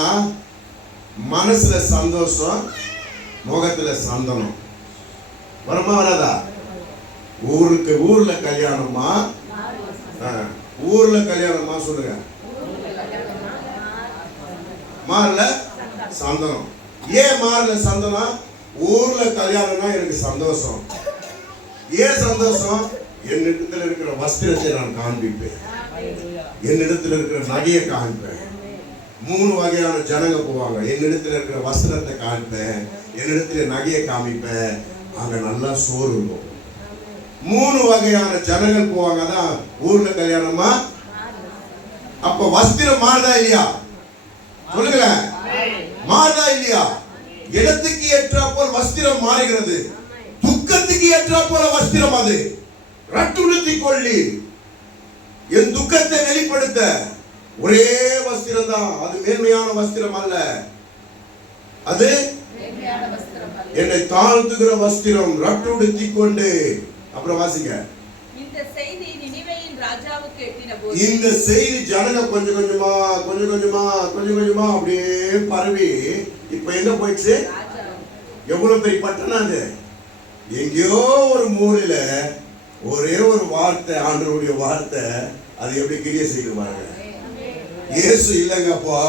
மனசுல சந்தோஷம், முகத்துல சந்தனம் வருமா வராதா? ஊர்ல கல்யாணமா, ஊர்ல கல்யாணமா? சொல்லுங்க. மாறல சந்தனம். ஏன் மாறல சந்தனம்? ஊர்ல கல்யாணம்னா எனக்கு சந்தோஷம். ஏன் சந்தோஷம்? என்னிடத்துல இருக்கிற வஸ்திரத்தை நான் காண்பிப்பேன், என்னிடத்துல இருக்கிற நகையை காண்பேன். 3 வகையான ஜனங்க போவாங்க. என்னிடத்துல இருக்கிற வஸ்திரத்தை காண்பேன், என்னிடத்துல நகையை காமிப்பேன், அங்க நல்லா சோறு இருக்கும். 3 வகையான ஜனங்கள் போவாங்க. அதான் ஊர்ல கல்யாணமா? அப்ப வஸ்திரம் மாறுதா இல்லையா? சொல்லுங்க, மாறுதா இல்லையா? இடத்துக்கு ஏற்றாப்போல் வஸ்திரம் மாறுகிறது, துக்கத்துக்கு ஏற்றாப்போல வஸ்திரம் அது. ரட்டுடுத்திக் கொள்ளி, என் துக்கத்தை வெளிப்படுத்த ஒரே வஸ்திரம் தான். அது மேன்மையான வஸ்திரம் அல்ல, அது என்னை தாழ்த்துகிற வஸ்திரம். ரட்டுடுத்திக் கொண்டு, அப்புறம் வாசிங்க. இந்த செய்தி நினிவேயின் ராஜாவுக்கு எட்டினபோது, இந்த செய்தி ஜனங்க கொஞ்சம் கொஞ்சமா அப்படியே பரவி இப்ப எங்க போயிடுச்சு? எவ்வளவு பெரிய பட்டணம் அது! எங்கேயோ ஒரு மூலையில ஒரே ஒரு வார்த்தை, ஆண்டவருடைய வார்த்தை, அது எப்படி கிரியை செய்வாங்க. இயேசு இல்லைங்கப்பா,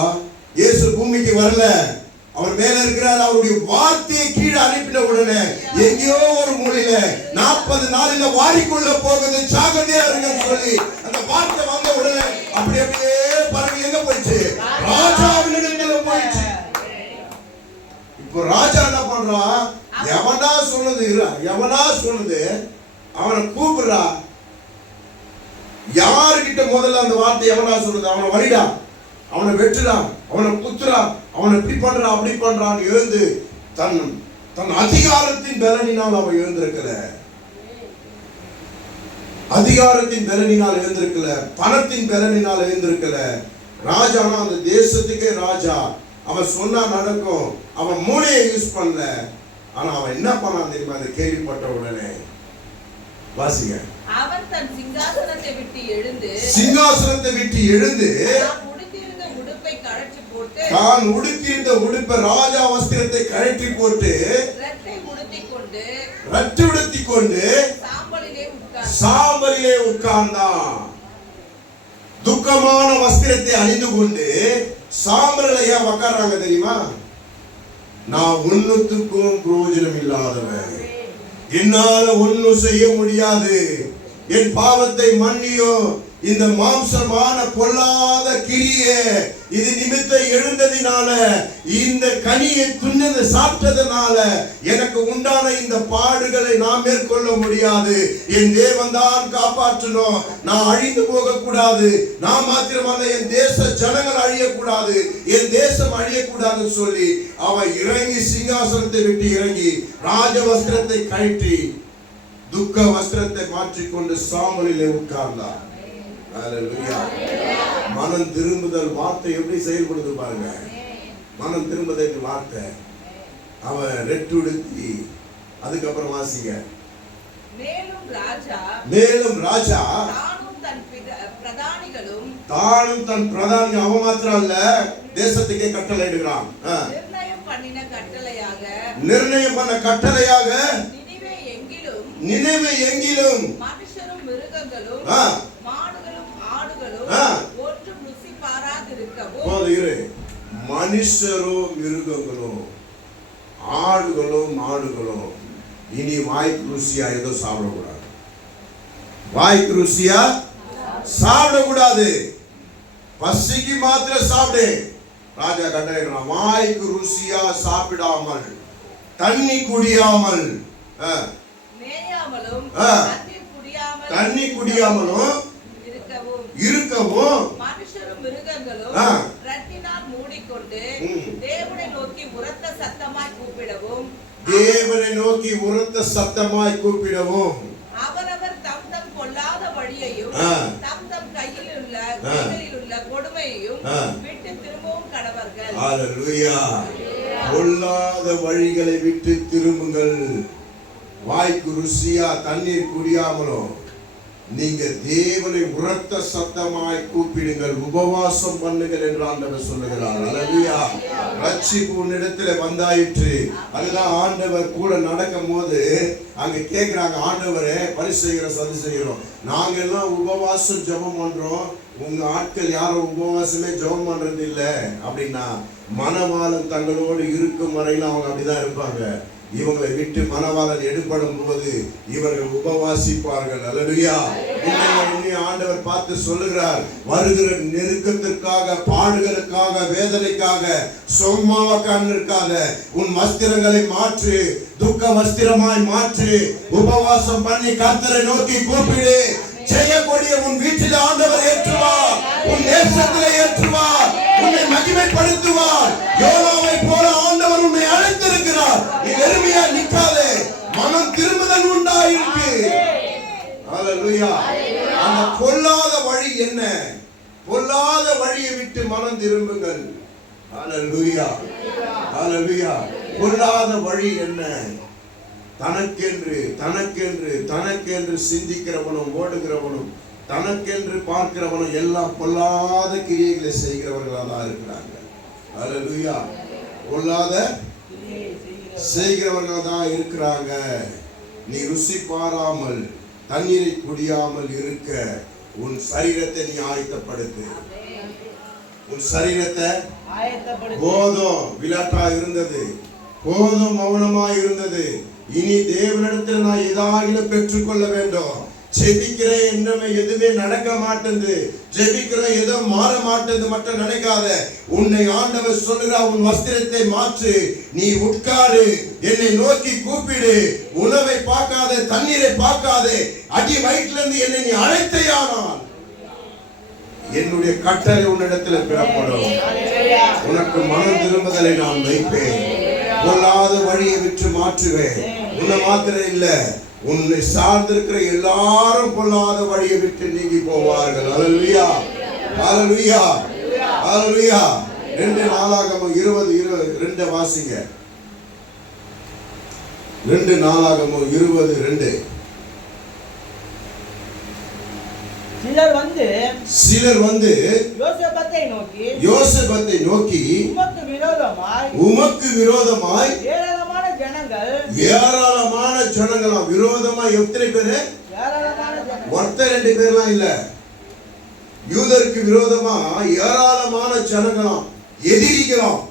இயேசு பூமிக்கு வரல, அவர் மேல இருக்கிறார். அவருடைய வார்த்தையை கீழே அனுப்பின உடனே எங்கேயோ ஒரு மூலையில 40 நாளில வாரிக்கொள்ள போகுது, ஜாகிரதையா இருங்கன்னு சொல்லி அந்த வார்த்தை வந்த உடனே அப்படி அப்படியே பரவி எங்க போயிடுச்சு? ராஜாவினிடத்துல போயிடுச்சு. இப்போ ராஜா என்ன பண்றான்? எவனா சொன்னது அவனை கூப்பிடுறா. யாருக்கிட்ட முதல்ல அந்த வார்த்தை எவனா சொல்லுது? அவனை வரிடா, அவனை வெட்டுடா, அவனை குத்துறா, அவனை இப்படி பண்றா அப்படி பண்றான்னு எழுந்து தன் அதிகாரத்தின் பலனினால் அவன் எழுந்திருக்கல, அதிகாரத்தின் பலனினால் எழுந்திருக்கல, பணத்தின் பலனினால் எழுந்திருக்கல. ராஜானா அந்த தேசத்துக்கே ராஜா. அவன் சொன்னா நடக்கும். அவன் மூளையை யூஸ் பண்ணல. ஆனா அவன் என்ன பண்ணான் தெரியுமா? அதை கேள்விப்பட்ட உடனே வாசிங்க. அவன் தன் சிங்காசனத்தை விட்டு எழுந்து தான் உடுத்தியிருந்த உடுப்பை, ராஜா வஸ்திரத்தை கழற்றி போட்டு ரட்டு உடுத்திக் கொண்டு சாம்பலிலே உட்கார்ந்தான். துக்கமான வஸ்திரத்தை அணிந்து கொண்டு சாம்பலில் ஏன் உட்கார்றாங்க தெரியுமா? நான் ஒன்னுத்துக்கும் பிரயோஜனம் இல்லாதவன், என்னால ஒன்னும் செய்ய முடியாது, என் பாவத்தை மன்னியும், இந்த மாம்சமான பொல்லாத கிரியே இது நிமித்த எழுந்ததினால, இந்த கனியை துண்ணது சாப்பிட்டதனால எனக்கு உண்டான இந்த பாடுகளை நான் மேற்கொள்ள முடியாது. என் தேவன் தான் காப்பாற்றணும். நான் அழிந்து போக கூடாது. நான் மாத்திரமல்ல, என் தேச ஜனங்கள் அழியக்கூடாது, என் தேசம் அழியக்கூடாதுன்னு சொல்லி அவன் இறங்கி சிங்காசனத்தை விட்டு இறங்கி ராஜ வஸ்திரத்தை கழற்றி துக்க வஸ்திரத்தை மாற்றிக்கொண்டு சாம்பலிலே உட்கார்ந்தார். அல்லேலூயா. மனம் திரும்புதல் வார்த்தை எப்படி செயல்படுது பாருங்க. மனம் திரும்புதல் வார்த்தை. அவன் ரெட்டுடுத்தி அதுக்கப்புறம் வாசிங்க. மேலும் ராஜா தானும் தன் பிரதானிகள் அவன் மாத்திரம் அல்ல, தேசத்துக்கே கட்டளை இடுகிறான். நிர்ணயம் பண்ண கட்டளையாக நினைவே எங்கிலும் மனுஷரும் மிருகங்களும் மாடுகளும் ஆடுகளும் ஒன்றும் ருசி பாராதிருக்கவும். மனுஷரும் மிருகங்களும் ஆடுகளும் மாடுகளும் இனி வாய்க்கு ருசியா ஏதோ சாப்பிடக்கூடாது. வாய்க்கு ருசியா சாப்பிடக்கூடாது. பசிக்கு மாத்திரம் சாப்பிடு. ராஜா கட்டளையிடுறான், வாய்க்கு ருசியா சாப்பிடாமல், தண்ணி குடியாமல், தண்ணி குடியாமலும் இருக்கவும், மனுஷரும் மிருகங்களும் ரத்தினால் மூடிக்கொண்டு தேவனை நோக்கி உரத்த சத்தமாய் கூப்பிடவும், தேவனை நோக்கி உரத்த சத்தமாய் கூப்பிடவும், அவரவர் தம் தம் பொல்லாத வழியையும் தம் தம் கையில் உள்ள கொடுமையையும் விட்டு திரும்பவும் கடவர்கள். அல்லேலூயா. பொல்லாத வழிகளை விட்டு திரும்புங்கள். வாய்க்கு ருசியா தண்ணீர் குடியாமலும் நீங்க தேவனை உரத்த சத்தமாய் கூப்பிடுங்கள், உபவாசம் பண்ணுங்கள் என்று ஆண்டவர் சொல்லுகிறார். அல்லேலூயா. ரட்சிப்பு உன்னிடத்துல வந்தாயிற்று. அதுதான் ஆண்டவர் கூட நடக்கும் போது அங்க கேட்கிறாங்க, ஆண்டவரே பரிசெய்கிறோம் சதி செய்கிறோம், நாங்க எல்லாம் உபவாசம் ஜெபம் பண்றோம், உங்க ஆட்கள் யாரும் உபவாசமே ஜெபம் பண்றது இல்லை அப்படின்னா, மனவாளன் தங்களோடு இருக்கும் வரையில அவங்க அப்படிதான் இருப்பாங்க. இவங்களை விட்டு மனவாளன் எடுபடும் போது இவர்கள் உபவாசிப்பார்கள். அல்லேலூயா. ஆண்டவர் பார்த்து சொல்லுகிறார், வருகிற நெருக்கத்திற்காக, பாடுகளுக்காக, வேதனைக்காக சும்மாவ இருக்காத, உன் வஸ்திரங்களை மாற்று, துக்க வஸ்திரமாய் மாற்று, உபவாசம் பண்ணி கர்த்தரை நோக்கி கூப்பிடு. செய்யக்கூடிய உன் வீட்டில் ஆண்டவர் ஏற்றுவார், உன் தேசத்திலே ஏற்றுவார், உன்னை மகிமைப்படுத்துவார். யோனாவை போல ஆண்டவர் உன்னை அழைத்திருக்கிறார். நீ வெறுமையா நிற்காதே, மனம் திரும்புதல் உண்டாயிருக்கு. அல்லேலூயா. அந்த பொல்லாத வழி என்ன? பொல்லாத வழியை விட்டு மனம் திரும்புங்கள். அல்லேலூயா. அல்லேலூயா. பொல்லாத வழி என்ன? தனக்கென்று தனக்கென்று தனக்கென்று சிந்திக்கிறவனும் ஓடுகிறவனும் தனக்கென்று பார்க்கிறவனும் எல்லாம் பொல்லாத கிரியைகளை செய்கிறவர்களாக தான் இருக்கிறாங்க. அல்லேலூயா. பொல்லாத செய்கிறவர்கள் தான் இருக்கிறாங்க. நீ ருசி பாராமல் தண்ணீரை குடியாமல் இருக்க உன் சரீரத்தை நீ ஆயத்தப்படுத்து. உன் சரீரத்தை போதும் விளையாட்டா இருந்தது, போதும் மௌனமா இருந்தது, இனி தேவனிடத்தில் நான் ஏதாகிலும் பெற்றுக்கொள்ள வேண்டும். ஜெபிக்கிறேன் என்னமே எதுவுமே நடக்க மாட்டேங்குது, ஜெபிக்கிறேன் ஏதோ மாற மாட்டேங்குது மட்டும் நினைக்காத. உன்னை ஆண்டவர் சொல்லுகிறார், உன் வஸ்திரத்தை மாற்று, நீ உட்காரு, என்னை நோக்கி கூப்பிடு, உணவை பார்க்காதே, தண்ணீரை பார்க்காதே, அடி வயிற்றிலிருந்து என்னை நீ அழைத்தையானால் என்னுடைய கட்டளை உன்னிடத்தில் பெறப்படும். உனக்கு மனம் திரும்புதலை நான் வைப்பேன், பொல்லாத வழியை விட்டு மாற்றுவேன். உன்னை மாத்திரம் இல்ல, உன்னை சார்ந்திருக்கிற எல்லாரும் பொல்லாத வழியை விட்டு நீங்கி போவார்கள். அல்லேலூயா. அல்லேலூயா. அல்லேலூயா. 2 நாளாகமம் 20:22 வாசிங்க. 2 நாளாகமம் 20:2. சிலர் வந்து யோசேப்பை நோக்கி உமக்கு விரோதமாய் ஏராளமான ஜனங்களாம். விரோதமா எத்தனை பேரு? ஒருத்தர் 2 பேர்லாம் இல்ல, யூதருக்கு விரோதமா ஏராளமான ஜனங்களாம், எதிரிகளாம்,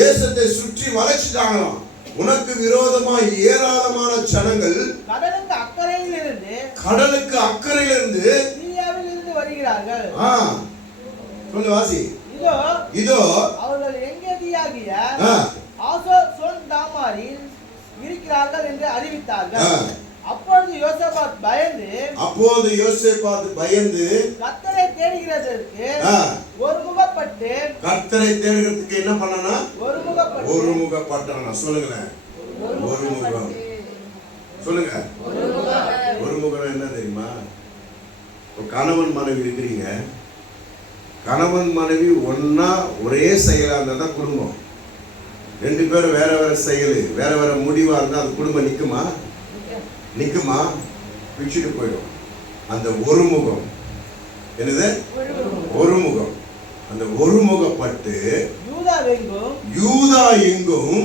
தேசத்தை சுற்றி வளைச்சிட்டாங்களாம். உனக்கு விரோதமா ஏராளமான ஜனங்கள் கடலுக்கு அக்கறையிலிருந்து வருகிறார்கள். சொல்லு வாசி. இதோ அவர்கள் எங்கேதியாகிய தாமாரில் இருக்கிறார்கள் என்று அறிவித்தார்கள். அப்பொழுது யோசேபாத் பயந்து கர்த்தரை தேடுகிறதற்கு ஒருமுகப்பட்டு கர்த்தரை தேடுகிறதுக்கு என்ன பண்ணனா? ஒருமுகப்பட்டானா. சொல்லுங்களேன். ஒருமுகம். சொல்லுங்க. ஒருமுகம் என்ன தெரியுமா? கணவன் மனைவி இருக்கிறீங்க. கணவன் மனைவி ஒன்னா ஒரே செயலா இருந்தா தான் குடும்பம். ரெண்டு பேரும் வேற வேற செயல், வேற வேற முடிவா இருந்தா அது குடும்பம் நிக்குமா? பிச்சுட்டு போயிடும். அந்த ஒருமுகம் என்னது? ஒருமுகம். அந்த ஒருமுகப்பட்டு யூதா எங்கும்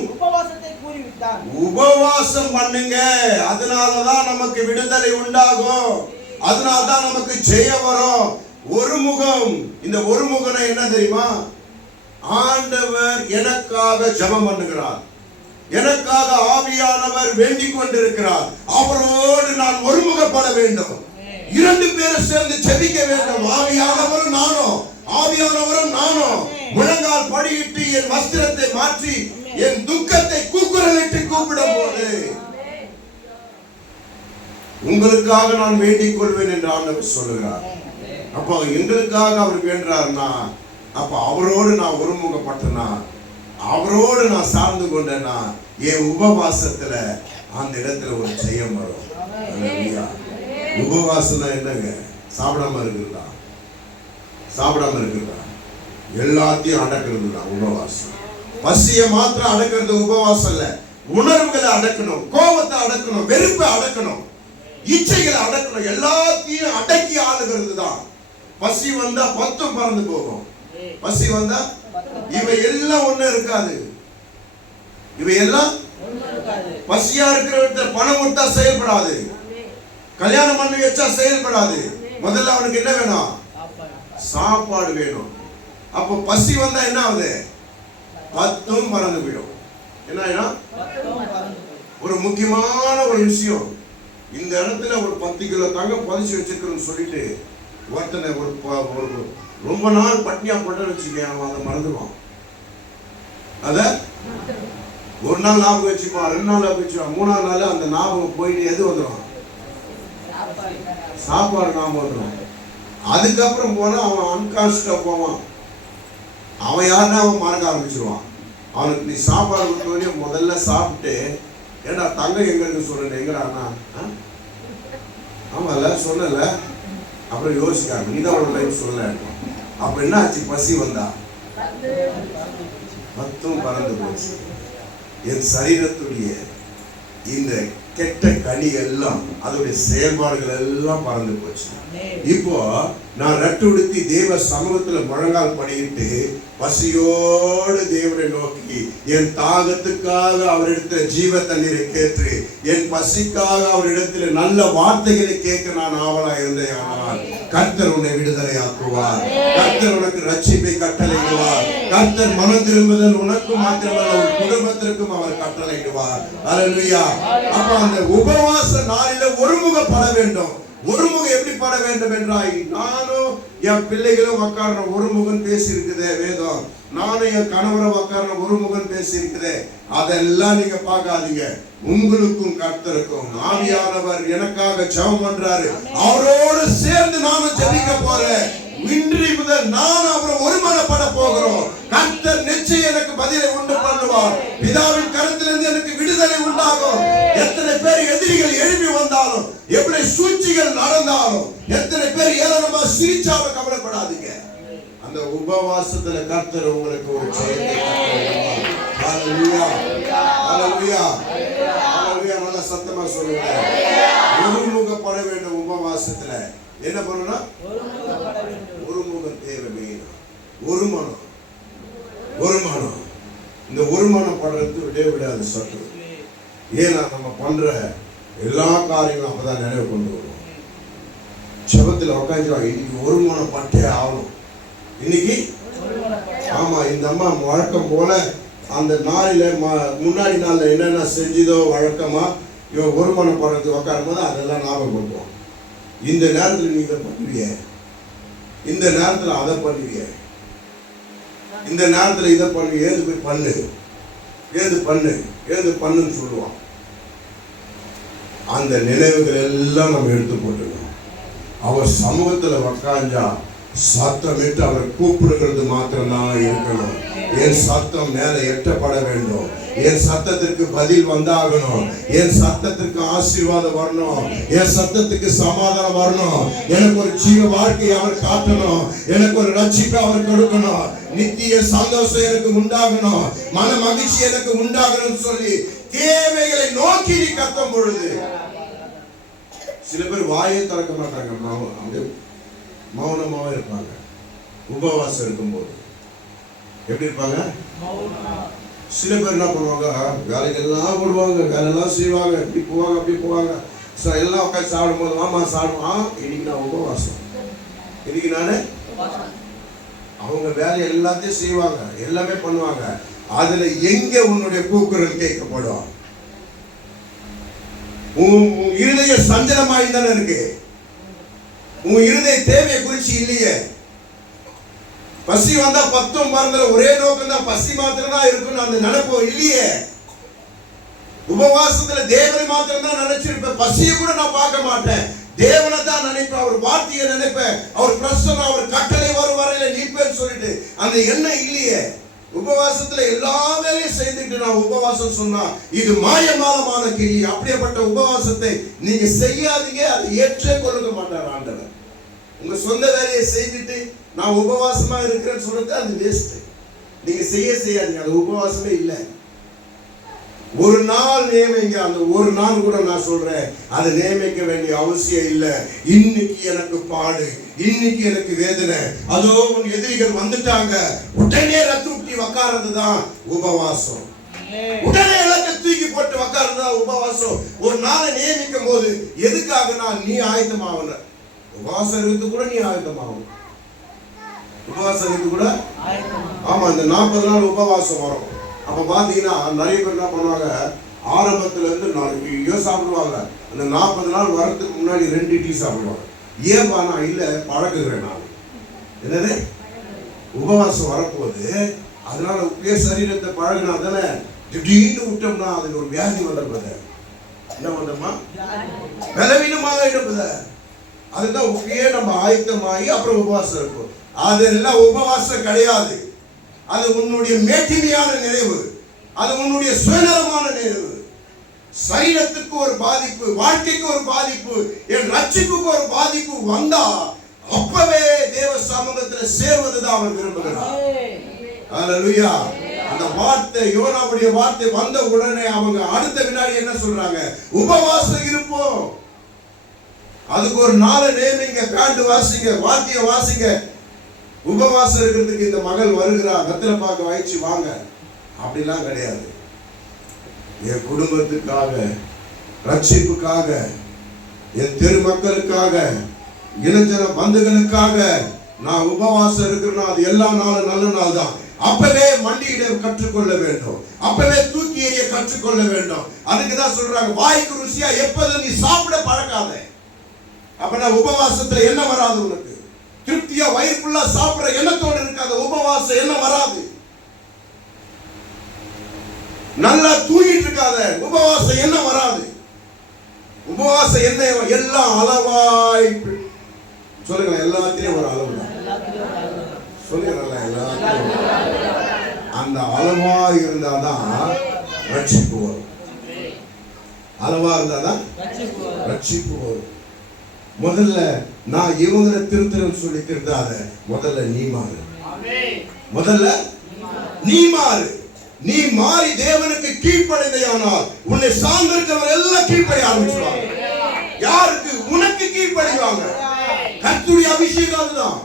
உபவாசம் பண்ணுங்க. அதனாலதான் நமக்கு விடுதலை உண்டாகும். அதனால்தான் நமக்கு ஜெயம் வரும். ஒருமுகம். இந்த ஒருமுகம் என்ன தெரியுமா? ஆண்டவர் எனக்காக ஜெபம் பண்ணுகிறார். எனக்காக ஆவியானவர் வேண்டிக் கொண்டிருக்கிறார். அவரோடு நான் ஒருமுகப்பட வேண்டும். இரண்டு பேரும் சேர்ந்து ஜெபிக்க வேண்டும். ஆவியானவரும் நானும் முழங்கால் படியிட்டு என் வஸ்திரத்தை மாற்றி என் துக்கத்தை கூக்குரலிட்டு கூப்பிடும் போது உங்களுக்காக நான் வேண்டிக் கொள்வேன் என்று ஆண்டவர் சொல்லுகிறார். அப்போ எங்களுக்காக அவர் வேண்டார்னா, அப்ப அவரோடு நான் ஒருமுகப்பட்டனா, அவரோடு நான் சார்ந்து கொண்டேன்னா என் உபவாசத்துல அந்த இடத்துல ஒரு ஜெயம் வரும். உபவாசம் என்னங்க? சாப்பிடாம இருக்கிறதா? எல்லாத்தையும் அடக்கிறது தான் உபவாசம். பசிய மாத்திரம் அடக்கிறது உபவாசம் இல்ல. உணர்வுகளை அடக்கணும், கோபத்தை அடக்கணும், வெறுப்பை அடக்கணும், இச்சைகளை அடக்கணும். எல்லாத்தையும் அடக்கி ஆளுகிறது தான். பசி வந்தா 10 பறந்து போகும். பசி வந்தா இவை எல்லாம் ஒண்ணு இருக்காது. இவை எல்லாம் பசியா இருக்கிற பணம் கொடுத்தா செயல்படாது. கல்யாணம் பண்ணி வச்சா செயல்படாது. முதல்ல அவனுக்கு என்ன வேணும்? சாப்பாடு வேணும். அப்போ பசி வந்தா என்ன ஆகுது? 10 பறந்து போயிடும். என்ன? ஒரு முக்கியமான ஒரு விஷயம். இந்த இடத்துல ஒரு 10 கிலோ தங்கம் பதிச்சு வச்சிருக்கணும்னு சொல்லிட்டு ஒருத்தனை ஒரு ரொம்ப நாள் பட்னியா போட்டு வச்சுக்க, அவன் அதை மறந்துடுவான். அத ஒரு நாள் ஞாபகம் வச்சுப்பான், 2 நாள் ஞாபகம் வச்சுப்பான், 3ஆவது நாள் அந்த ஞாபகம் போயிட்டு எது வந்துடும்? சாப்பாடு ஞாபகம் வந்துடும். அதுக்கப்புறம் போனா அவன் அன்கான்ஸ்டா போவான். அவன் யாருன்னா அவன் மறக்க ஆரம்பிச்சிருவான். அவனுக்கு நீ சாப்பாடு கொடுத்தோடனே முதல்ல சாப்பிட்டு, ஏன்னா தங்கம் எங்க இருக்கு சொல்றேன், எங்கடாண்ணா? ஆமால சொல்லல. அப்புறம் யோசிக்காங்க, நீதான் ஒரு லைஃப் சொல்ல. அப்ப என்ன ஆச்சு? பசி வந்தா 10 பறந்து போச்சு. என் சரீரத்துடைய இந்த கெட்ட கனி எல்லாம், அதோடைய செயல்பாடுகள் எல்லாம் பறந்து போச்சு. இப்போ நான் ரட்டு உடுத்தி தேவ சமூகத்துல முழங்கால் படிக்கிட்டு பசியோடு தேவனை நோக்கி என் தாகத்துக்காக அவரிடத்துல ஜீவ தண்ணீரை கேட்டு, என் பசிக்காக அவரிடத்துல நல்ல வார்த்தைகளை கேட்க நான் ஆவலா இருந்தேன். ஆனால் கர்த்தர் உன்னை விடுதலை ஆக்குவார். கர்த்தர் உனக்கு ரட்சிப்பை கட்டளையிடுவார். கர்த்தர் மனம் திரும்புதல் உனக்கு மாத்திரமல்ல, உன் குடும்பத்திற்கும் அவர் கட்டளையிடுவார். அல்லேலூயா. அப்ப அந்த உபவாச நாளில ஒருமுகப்பட வேண்டும். ஒருமுகம் எப்படி பட வேண்டும் என்றாய்? நானும் என் பிள்ளைகளும் உட்கார்ற ஒருமுகம் பேசி இருக்குதே வேதம். நானும் என் கணவரும் உட்கார்ற ஒருமுகம் பேசி இருக்குதே. அதெல்லாம் நீங்க பார்க்காதீங்க. உங்களுக்கும் கர்த்தருக்கும் ஆவியானவர் எனக்காக ஜெபம் பண்றாரு. அவரோடு சேர்ந்து நானும் ஜெபிக்க போறேன். இன்று முதல் நான் அவரை ஒருமனப்பட போகிறோம். கர்த்தர் நிச்சயம் எனக்கு பதிலை உண்டு பண்ணுவார். பிதாவின் கரத்திலிருந்து எனக்கு விடுதலை உண்டாகும். எத்தனை பேர் எதிரிகள் எழுப்பி வந்தாலும், எப்படி சூழ்ச்சிகள் நடந்தாலும், எத்தனை பேர் ஏளனமா சிரிச்சாலும் கவலைப்படாதீங்க. அந்த உபவாசத்துல கர்த்தர் உங்களுக்கு ஒரு ஜெயத்தை தருவார். ஹல்லேலூயா, ஹல்லேலூயா, ஹல்லேலூயா. நல்ல சத்தமா சொல்லுங்க. ஒருமுகப்பட வேண்டும். உபவாசத்துல என்ன பண்ணணும்? ஒருமுகம் தேவை. ஒரு மனம். இந்த ஒரு மனம் படுறது விடாது சற்று. ஏன்னா நம்ம பண்ற எல்லா காரியங்களும் அப்பதான் நினைவு கொண்டு வரும். ஜெபத்தில் உட்காந்துருவாங்க. இன்னைக்கு ஒரு மனம் பட்டே ஆகணும். இன்னைக்கு ஆமா, இந்த அம்மா வழக்கம் போல அந்த நாளில முன்னாடி நாள்ல என்னென்ன செஞ்சதோ வழக்கமா இவன் ஒரு மனம் படுறதுக்கு உட்காரும் போது அதெல்லாம் ஞாபகம் பண்ணுவோம். இந்த நேரத்தில் நீங்க பண்ணுவீங்க. இந்த நேரத்துல அதை பண்ணுவிய, இந்த நேரத்துல இதை பண்ணு, ஏது போய் பண்ணு, ஏது பண்ணு, ஏது பண்ணுன்னு சொல்லுவான். அந்த நினைவுகள் எல்லாம் நம்ம எடுத்து போட்டுக்கணும். அவர் சமூகத்துல உக்காஞ்சா சத்தமிட்டு அவர் கூப்பிடுகிறது மாத்திரம்தான் இருக்கணும். என் சத்தம் மேல எட்டப்பட வேண்டும், என் சத்தத்திற்கு பதில் வந்தாகணும், என் சத்தத்திற்கு ஆசீர்வாதம் வரணும், என் சத்தத்துக்கு சமாதானம் வரணும், எனக்கு ஒரு ஜீவ வாழ்க்கையை அவர் காட்டணும், எனக்கு ஒரு ரட்சிப்பை அவர் கொடுக்கணும், நித்திய சந்தோஷம் எனக்கு உண்டாகணும், மன மகிழ்ச்சி எனக்கு உண்டாகணும் சொல்லி தேவைகளை நோக்கி நீ கத்தும் பொழுது சில பேர் வாயை திறக்க மாட்டாங்க, அப்படியே மௌனமாவே இருப்பாங்க. உபவாசம் இருக்கும்போது எப்படி இருப்பாங்க? சில பேர் என்ன பண்ணுவாங்க, வேலைகள்லாம் போடுவாங்க, வேலையெல்லாம் செய்வாங்க, இப்படி போவாங்க அப்படி போவாங்க, எல்லாம் உட்காந்து சாப்பிடும் போது மாமா சாப்பிடுவான், இன்னைக்கு நான் உபவாசம், இன்னைக்கு நானு. அவங்க வேலை எல்லாத்தையும் செய்வாங்க, எல்லாமே பண்ணுவாங்க. அதுல எங்க உன்னுடைய கூக்குரல் கேட்கப்படும்? உன் இருதய சஞ்சலமாய் தானே இருக்கு, உன் இருதய தேவையை குறிச்சு இல்லையே. பசி வந்தா 10 மறந்துல ஒரே நோக்கம் தான், பசி மாத்திரம் தான் இருக்குன்னு அந்த நினைப்போ இல்லையே. உபவாசத்துல தேவனை மாத்திரம் தான் நினைச்சிருப்பேன், பசியை கூட நான் பார்க்க மாட்டேன், தேவனை தான் நினைப்பேன், அவர் வார்த்தையை நினைப்பேன், அவர் பிரசன்னம், அவர் கட்டளை வரும் வரையில நிற்பேன்னு சொல்லிட்டு அந்த எண்ணம் இல்லையே. உபவாசத்துல எல்லா வேலையும் செய்துட்டு நான் உபவாசம் சொன்னா இது மாயமாலமான கிரி. அப்படிப்பட்ட உபவாசத்தை நீங்க செய்யாதீங்க, அதை ஏற்றே கொள்ளுக்க மாட்டார் ஆண்டவர். உங்க சொந்த வேலையை செய்துட்டு நான் உபவாசமா இருக்கிறேன்னு சொல்றது அது வேஸ்ட். நீங்க செய்யாதீங்க, அது உபவாசமே இல்லை. ஒரு நாள் நியமிங்க, அந்த ஒரு நாள் கூட நான் சொல்றேன் அதை நியமிக்க வேண்டிய அவசியம் இல்லை. இன்னைக்கு எனக்கு பாடு, இன்னைக்கு எனக்கு வேதனை, அதோ உன் எதிரிகள் வந்துட்டாங்க, உடனே ரத்தூட்டி உக்காரது தான் உபவாசம். உடனே எல்லாத்தையும் தூக்கி போட்டு உக்காரது தான் உபவாசம். ஒரு நாளை நியமிக்கும் போது எதுக்காகனா நீ ஆயத்தமாகல. உபவாசம் இருந்து கூட நீ ஆயத்தமாகும், உபவாசம் இருந்து கூட. ஆமா, இந்த 40 நாள் உபவாசம் வரும். அப்ப பாத்தீங்கன்னா நிறைய பேர் என்ன பண்ணுவாங்க, ஆரம்பத்துல இருந்து நிறைய சாப்பிடுவாங்க. அந்த 40 நாள் வரதுக்கு முன்னாடி 2 இட்லி சாப்பிடுவாங்க. ஏன்பா? நான் இல்ல பழகுகிறேன், நான் என்னது உபவாசம் வரப்போது, அதனால உப்பே சரீரத்தை பழகினா தானே. திடீர்னு விட்டோம்னா அதுக்கு ஒரு வியாதி வந்துடுறது. என்ன பண்றோமா? பலவீனமாக இருப்பது. அதுதான் உப்பையே நம்ம ஆயத்தமாகி அப்புறம் உபவாசம் இருக்கும். அதெல்லாம் உபவாசம் கிடையாது. அது உன்னுடைய மேட்டிமையான நினைவு, அது உன்னுடைய சுயநலமான நினைவு. சரீரத்துக்கு ஒரு பாதிப்பு, வாழ்க்கைக்கு ஒரு பாதிப்பு, என் ரட்சிப்புக்கு ஒரு பாதிப்பு வந்தா அப்பவே தேவ சமூகத்தில் சேர்வதுதான் அவர் விரும்புகிறார். ஹல்லேலூயா. அந்த வார்த்தை, யோனாவுடைய வார்த்தை வந்த உடனே அவங்க அடுத்த வினாடி என்ன சொல்றாங்க? உபவாசம் இருப்போம். அதுக்கு ஒரு நாளை நேமிங்க, பேண்ட் வாசிங்க, வாத்திய வாசிங்க. உபவாசம் இருக்கிறதுக்கு இந்த மகள் வருகிறா, வெத்தலை பாக்க வாய்ச்சி வாங்க, அப்படிலாம் கிடையாது. என் குடும்பத்துக்காக, ரட்சிப்புக்காக, என் தெரு மக்களுக்காக, இளைஞர பந்துகளுக்காக நான் உபவாசம் இருக்கிறேன்னா அது எல்லா நாளும் நல்ல நாள் தான். அப்பவே மண்டியிட கற்றுக்கொள்ள வேண்டும், அப்பவே தூக்கி எறிய கற்றுக்கொள்ள வேண்டும். அதுக்கு தான் சொல்றாங்க, வாய்க்கு ருசியா எப்போதும் நீ சாப்பிட பழக்காத. அப்ப நான் உபவாசத்துல என்ன வராது? உனக்கு திருப்தியா வயிறுக்குள்ள சாப்பிடுற எண்ணத்தோடு இருக்காத, உபவாசம் என்ன வராது. நல்லா தூங்கிட்டு இருக்காத, உபவாசம் என்ன வராது. உபவாசம் என்ன? எல்லாம் அளவாய் சொல்லுங்க, எல்லாத்திலையும் ஒரு அளவு தான். சொல்லுங்க, எல்லாத்திலையும் அந்த அளவா இருந்தாதான் ரட்சிப்பு வரும். அளவா இருந்தாதான் ரட்சிப்பு வரும். முதல்ல நான் இவங்களை திருத்தணும் சொல்லி திருத்தாத, முதல்ல நீ மாறு. முதல்ல நீ மாறு. நீ மாறி தேவனுக்கு கீழ்ப்படைந்தால் உன்னை சார்ந்திருக்கிறவர் எல்லாம் கீழ்ப்படிய ஆரம்பிச்சுவாங்க. யாருக்கு? உனக்கு கீழ்ப்படிவாங்க. கர்த்தருடைய அபிஷேகம் அதுதான்,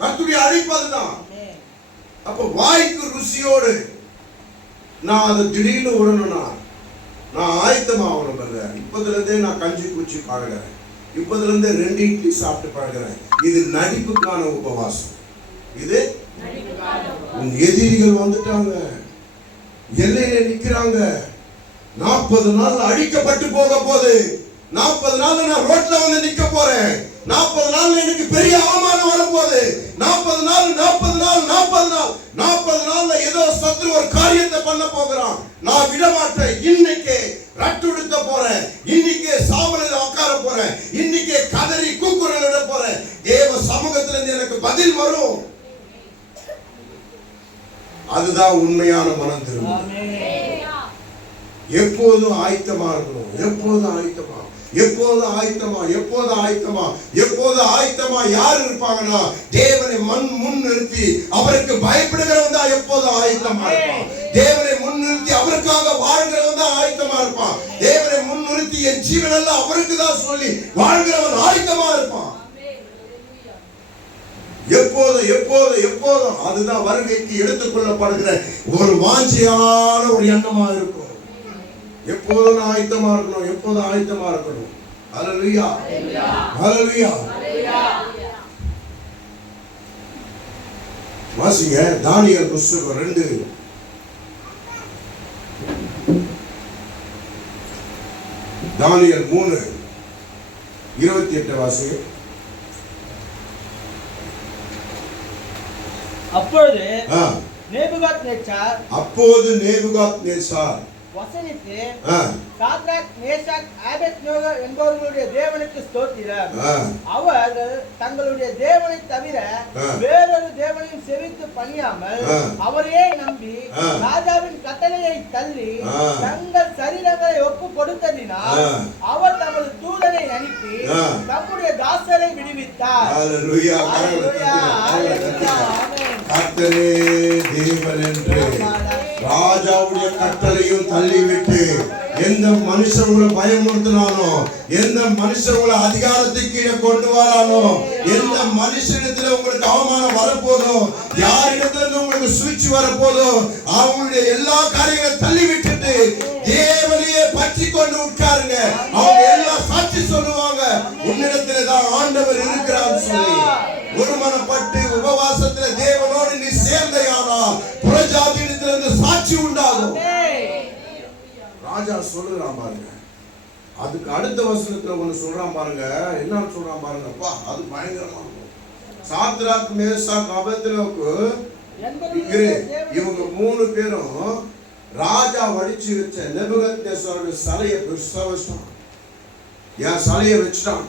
கர்த்தருடைய அழைப்பு அதுதான். அப்ப வாய்க்கு ருசியோடு நான் அதை திடீர்னு விடணும்னா நான் ஆயத்தமாகணும். இப்பதுல இருந்தே நான் கஞ்சி குச்சி பழகிறேன், இப்பதுல இருந்தே 2 இட்லி சாப்பிட்டு பழகிறேன். இது நடிப்புக்கான உபவாசம். இது உன் எதிரிகள் வந்துட்டாங்க, எல்லையில நிக்கிறாங்க, 40 நாள் அழிக்கப்பட்டு போக போது, 40 நாள் நான் ரோட்ல வந்து நிக்க போறேன். 40 நாள் எனக்கு பெரிய அவமானம் வரப்போகுது. 40 நாள்ல ஏதோ சத்ரு ஒரு காரியத்தை பண்ண போகிறான். நான் விட மாட்டேன். இன்னைக்கு ரட்டுடுத்த போறேன். இன்னைக்கு சாவலில் உட்கார போறேன். இன்னைக்கு கதறி கூக்குரல் விட போறேன். தேவ சமூகத்துல இருந்து எனக்கு பதில் வரும். அதுதான் உண்மையான மனம் திரும்புதல். எப்போதும் ஆயத்தமா இருக்கணும். எப்போது ஆயத்தமா யார் இருப்பாங்கன்னா, தேவனை முன் நிறுத்தி அவருக்கு பயப்படுகிறவன் தான் எப்போதும் ஆயத்தமா இருப்பான். தேவனை முன் நிறுத்தி அவருக்காக வாழ்கிறவன் தான் ஆயத்தமா இருப்பான். தேவனை முன் நிறுத்தி என் ஜீவனெல்லாம் அவருக்கு தான் சொல்லி வாழ்கிறவன் ஆயத்தமா இருப்பான். எப்போதும் அதுதான் வருகைக்கு எடுத்துக்கொள்ளப்படுகிற ஒரு வாஞ்சியான ஒரு எண்ணமா இருக்கும். எப்போதும் ஆயத்தமா இருக்கணும். ஹல்லேலூயா. வாசிங்க தானியேல் புத்தகம் 2 தானியேல் 3:28 வாசிங்க. அப்பொழுது நேபுகாத்நேச்சார் வசனித்து சாத்ராக் மேஷாக் ஆபேத்நேகோ என்பவர்களுடைய தேவனுக்கு ஸ்தோத்திரம். அவர்கள் தங்களுடைய தேவனை தவிர வேறொரு தேவனையும் செவித்து பணியாமல் அவரையே நம்பி ராஜாவின் கட்டளையை தள்ளி தங்கள் சரீரங்களை ஒப்பு கொடுத்ததினால் அவர் தமது தூதனை அனுப்பி தம்முடைய தாசரை விடுவித்தார். கர்த்தரே தேவன் என்று ராஜாவுடைய கட்டளையும் தள்ளிவிட்டு எந்த மனுஷன் உங்களை பயமுறுத்தினானோ, எந்த மனுஷன் உங்களை அதிகாரத்துக்கு கீழே கொண்டு வரானோ, எந்த மனுஷனிடத்துல உங்களுக்கு அவமானம் வரப்போதோ, யாரிடத்துல உங்களுக்கு சூழ்ச்சி வரப்போதோ, அவங்களுடைய எல்லா காரியங்களையும் தள்ளி விட்டுட்டு தேவனையே பற்றி கொண்டு உட்காருங்க. அவங்க எல்லாம் சாட்சி சொல்லுவாங்க, உன்னிடத்துல தான் ஆண்டவர் இருக்கிறார் சொல்லி. ஒருமனப்பட்டு உபவாசத்துல தேவனோடு நீ சேர்ந்தையானால் புறஜாதியிடத்திலிருந்து சாட்சி உண்டாகும். ராஜா சொல்லுறான் பாருங்க. அதுக்கு அடுத்த வசனத்துல ஒண்ணு சொல்றான் பாருங்க. என்ன சொல்றான் பாருங்கப்பா, அது பயங்கரமா இருக்கும். சாத்ராக் மேஷாக் அபேத்நேகோக்கு இவங்க 3 பேரும் ராஜா வடிச்சு வச்ச நேபுகத்நேச்சாருடைய சிலையை வச்சான். என் சிலையை வச்சுட்டான்.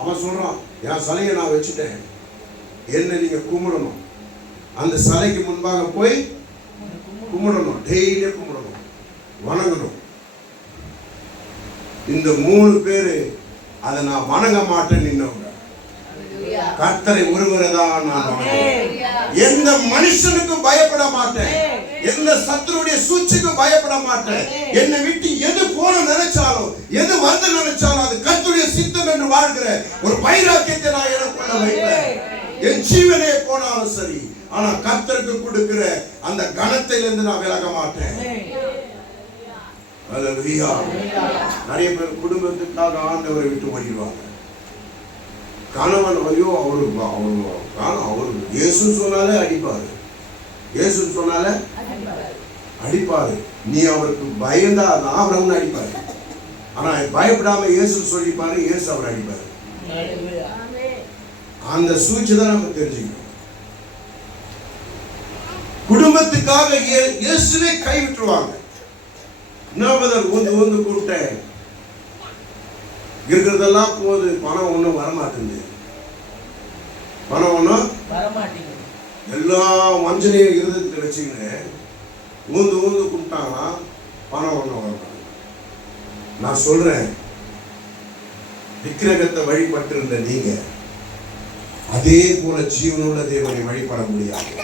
அவன் சொல்றான், என் சிலையை நான் வச்சுட்டேன், என்ன நீங்க கும்பிடணும். அந்த சிலைக்கு முன்பாக போய் கும்பிடணும், டெய்லியும் கும்பிடணும், வணங்கணும். இந்த 3 பேரு அதை நான் வணங்க மாட்டேன் நின்னவங்க. கர்த்தரை ஒருவரைதான் நான் வணங்குவேன். எந்த மனுஷனுக்கும் பயப்பட மாட்டேன், எந்த சத்துருடைய சூழ்ச்சிக்கும் பயப்பட மாட்டேன். என்னை விட்டு எது போன நினைச்சாலும், எது வந்து நினைச்சாலும் அது கர்த்தருடைய சித்தம் என்று வாழ்கிற ஒரு வைராக்கியத்தை நான் எனக்குள்ள வைப்பேன். என் ஜீவனே போனாலும் சரி, ஆனா கர்த்தருக்கு கொடுக்கிற அந்த கணத்திலிருந்து நான் விலக மாட்டேன். ஹல்லேலூயா. நிறைய பேர் குடும்பத்துக்காக ஆண்டவரை விட்டு ஓடிடுவாங்க. கணவன் ஐயோ அவரு இயேசு சொன்னாலே அடிப்பாரு. நீ அவருக்கு பயந்தா தான் அவர் அவனை அடிப்பாரு. ஆனா பயப்படாம இயேசு சொல்லிப்பாரு, இயேசு அவர் அடிப்பாரு. அந்த சூழ்ச்சி தான் நம்ம தெரிஞ்சுக்கணும். குடும்பத்துக்காக இயேசுவே கைவிட்டுருவாங்க. ஊந்து கூட்டேன் இருக்கிறதெல்லாம் போது, பணம் ஒண்ணும் வரமாட்டேங்குது. எல்லாம் வஞ்சனையை இருதயத்தில் வச்சுக்கின்னு ஊந்து கூப்பிட்டாங்கன்னா பணம் ஒண்ணும் வரமாட்டேங்குது. நான் சொல்றேன், விக்கிரகத்தை வழிபட்டு இருந்த நீங்க அதே போல ஜீவனுள்ள தேவனை வழிபட முடியாது.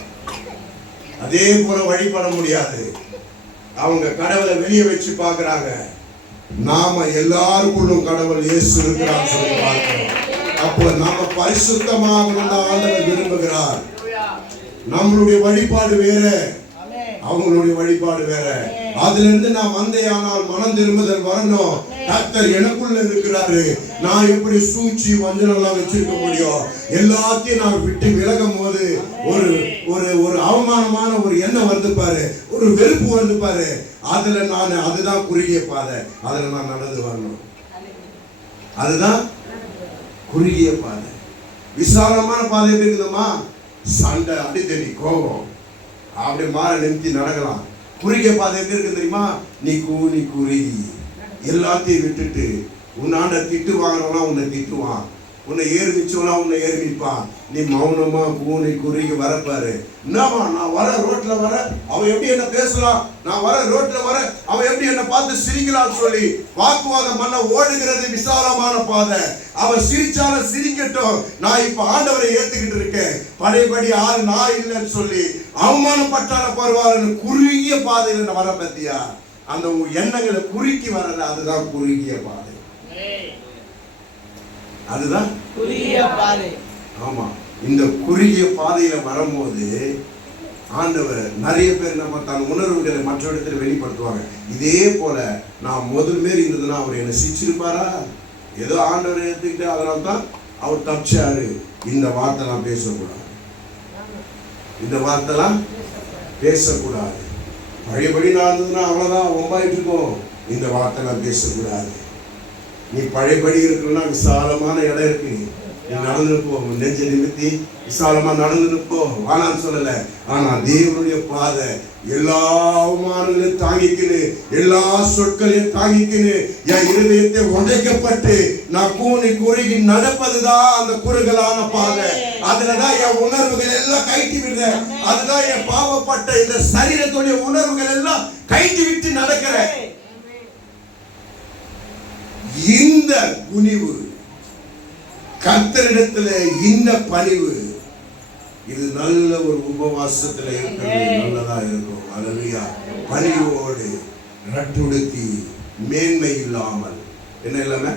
அவங்க கடவுளை வெளியே வச்சு பார்க்கறாங்க. நாம எல்லாருக்குள்ளும் கடவுள் இயேசு இருக்கிறார் சொல்லி பார்க்கிறோம். அப்போ நாம பரிசுத்தமாக ஆண்டவர் விரும்புகிறார். நம்மளுடைய வழிபாடு வேற, அவங்களுடைய வழிபாடு வேற. அதுல இருந்து நான் வந்தேயானால் மனம் திரும்புதல் வரணும். கர்த்தர் எனக்குள்ள இருக்கிறாரு. நான் எப்படி சூழ்ச்சி வஞ்சனெல்லாம் வச்சிருக்க முடியும்? எல்லாத்தையும் நான் விட்டு விலகும் போது ஒரு ஒரு ஒரு அவமானமான ஒரு எண்ணம் வந்து பாரு, ஒரு வெறுப்பு வந்து பாரு. அதுதான் குறுகிய பாதை. அதுல நான் நடந்து வரணும். அதுதான் குறுகிய பாதை. விசாலமான பாதை எப்படி இருக்குதுமா? சண்டை, அடித்தடி, கோபம் அப்படி மாற நிறுத்தி நடக்கலாம். குறுகிய பாதை எப்படி இருக்கு தெரியுமா? நீ குறுகி எல்லாத்தையும் விட்டுட்டு உன்னாண்ட திட்டு வாங்கினவனா உன்னை திட்டுவான், உன்னை ஏறிச்சோனா உன்னை ஏறிப்பான். நீ மௌனமா கூனி குறுகி வரப்பாரு. என்னமா நான் வர ரோட்ல வர அவன் எப்படி என்ன பேசலாம், நான் வர ரோட்ல வர அவன் எப்படி என்ன பார்த்து சிரிக்கலாம்னு சொல்லி வாக்குவாதம் பண்ண ஓடுகிறது விசாலமான பாதை. அவன் சிரிச்சாலும் சிரிக்கட்டும், நான் இப்ப ஆண்டவரை ஏத்துக்கிட்டு இருக்கேன், பழையபடி ஆறு நான் இல்லைன்னு சொல்லி அவமானப்பட்டான பரவாயில்ல குறுகிய பாதையில வர பத்தியா? அந்த எண்ணங்களை குறுக்கி வரல, அதுதான் குறுகிய பாதை. அதுதான் குறுகிய பாதை. ஆமா, இந்த குறுகிய பாதையில வரும்போது ஆண்டவர் நிறைய பேர் நம்ம தன் உணர்வுகளை மற்ற இடத்துல வெளிப்படுத்துவாங்க. இதே போல நான் முதல் மாரி இருந்ததுன்னா அவர் என்ன சிரிச்சிருப்பாரா? ஏதோ ஆண்டவரை ஏத்துக்கிட்டு அதனால தான் அவர் தப்பிச்சாரு. இந்த வார்த்தைலாம் பேசக்கூடாது, இந்த வார்த்தைலாம் பேசக்கூடாது. பழையபடி நான் இருந்ததுன்னா அவ்வளவுதான் ஒம்பாயிட்டு இருக்கோம். இந்த வார்த்தைலாம் பேசக்கூடாது. நீ பழையபடி இருக்கணும்னா விசாலமான இடம் இருக்கு, நீ நடந்து போ, நெஞ்ச நிமித்தி விசாலமா நடந்து போ, வானான்னு சொல்லல. ஆனா தேவனுடைய பாதை எல்லா அவமானங்களையும் தாங்கிக்கின்னு, எல்லா சொற்களையும் தாங்கிக்கின்னு, என் இருதயத்தை உடைக்கப்பட்டு நான் கூனி குறுகி நடப்பதுதான் அந்த குறுகலான பாதை. அதுலதான் என் உணர்வுகள் எல்லாம் கைட்டி விடுறேன். அதுதான் என் பாவப்பட்ட இந்த சரீரத்துடைய உணர்வுகள் எல்லாம் கைட்டி விட்டு நடக்கிறேன். இந்த குனிவு கர்த்தரிடத்துல, இந்த பணிவு, இது நல்ல ஒரு உபவாசத்துல இருக்கிறது நல்லதா இருக்கும். அல்லேலூயா. பணிவோடு ரட்டுடுத்தி மேன்மை இல்லாமல், என்ன இல்லாம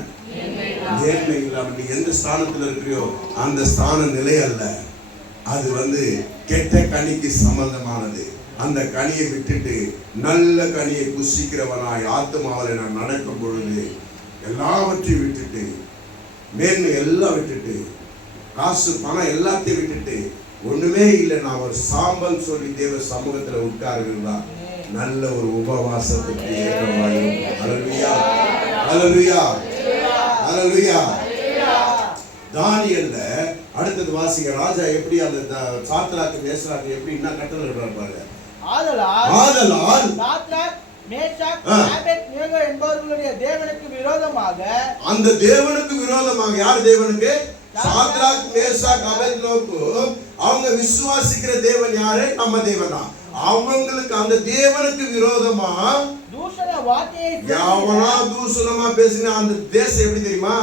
மேன்மை இல்லாமல், நீ எந்த ஸ்தானத்துல இருக்கிறியோ அந்த ஸ்தான நிலை அல்ல, அது கெட்ட கனிக்கு சம்பந்தமானது. அந்த கனியை விட்டுட்டு நல்ல கனியை புசிக்கிறவனாய் ஆத்துமாவில் நான் நடக்கும் பொழுது எல்லாவற்றையும் விட்டுட்டு, மேன்மை எல்லாம் விட்டுட்டு, காசு பணம் எல்லாத்தையும் விட்டுட்டு, ஒண்ணுமே இல்லை நான் ஒரு சாம்பல் சொல்லி தேவ சமூகத்துல உட்காருங்களா நல்ல ஒரு உபவாசத்துக்கு ஏற்றமாயிருக்கும். அல்லேலூயா, அல்லேலூயா, அல்லேலூயா. தானியேல்ல அடுத்தது வாசிங்க. ராஜா எப்படி அந்த சாத்ராக்கு மேஷாக்கு எப்படி என்ன கட்டளை பாருங்க. ஆதலால் சாத்ராக் மேஷாக் ஆபேத்நேகோ என்பவர்களுடைய தேவனுக்கு விரோதமாக, அந்த தேவனுக்கு விரோதமாக, யார் தேவனுக்கு? Shadrach Meshach Abednego. அவங்க விசுவாசிக்கிற தேவன் யாரு? நம்ம தேவன் தான். அவங்களுக்கு அந்த தேவனுக்கு விரோதமா தூஷண வார்த்தையை எவனா தூஷணமா பேசினா அந்த தேசம் எப்படி தெரியுமா?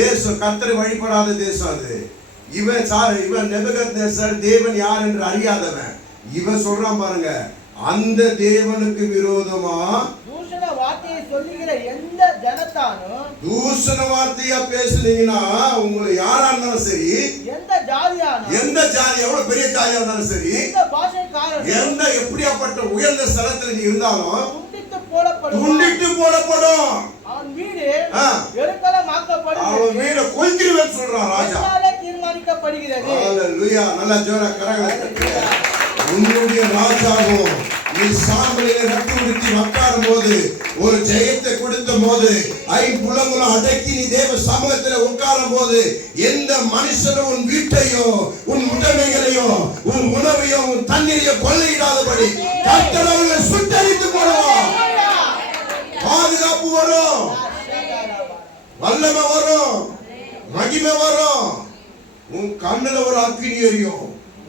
தேசம் கர்த்தரை வழிபடாத தேசம் அது. இவன் நேபுகத்நேசர் தேவன் யார் என்று அறியாதவன். இவன் சொல்றான் பாருங்க, அந்த தேவனுக்கு விரோதமா தூஷண வார்த்தையை சொல்லுகிற எந்த ஜனத்தானும், தூஷண வார்த்தையா பேசுனீங்கன்னா உங்களை யாரா இருந்தாலும் சரி, எந்த ஜாதி எவ்வளவு பெரிய ஜாதியா இருந்தாலும் சரி, எந்த பாஷைக்காரன், எந்த எப்படியாப்பட்ட உயர்ந்த ஸ்தலத்துல நீ இருந்தாலும் துண்டித்து போடப்படும். அவன் வீடு எருக்களமாக்கப்படும். அவன் வீட கொல்கிறவன் சொல்றான் ராஜா. தீர்மானிக்கப்படுகிறது. அல்லேலூயா. நல்ல ஜோரா கரங்களை தட்டுங்க. உன்னுடைய ராஜாவும் நீ சாம்பலிலே ரட்டு உடுத்தி உட்காரும் போது, ஒரு ஜெயத்தை கொடுத்த போது, ஐம்புலங்களும் அடக்கி நீ தேவ சமூகத்தில் உட்காரும் போது, எந்த மனுஷனும் உன் வீட்டையோ உன் உடைமைகளையோ உன் உணவையோ உன் தண்ணீரையோ கொள்ளையிடாதபடி கர்த்தர் அவர்களை சுட்டரித்து போடுவான். பாதுகாப்பு வரும், வல்லமை வரும், மகிமை வரும். உன் கண்ணுல ஒரு அக்கினி எரியும்,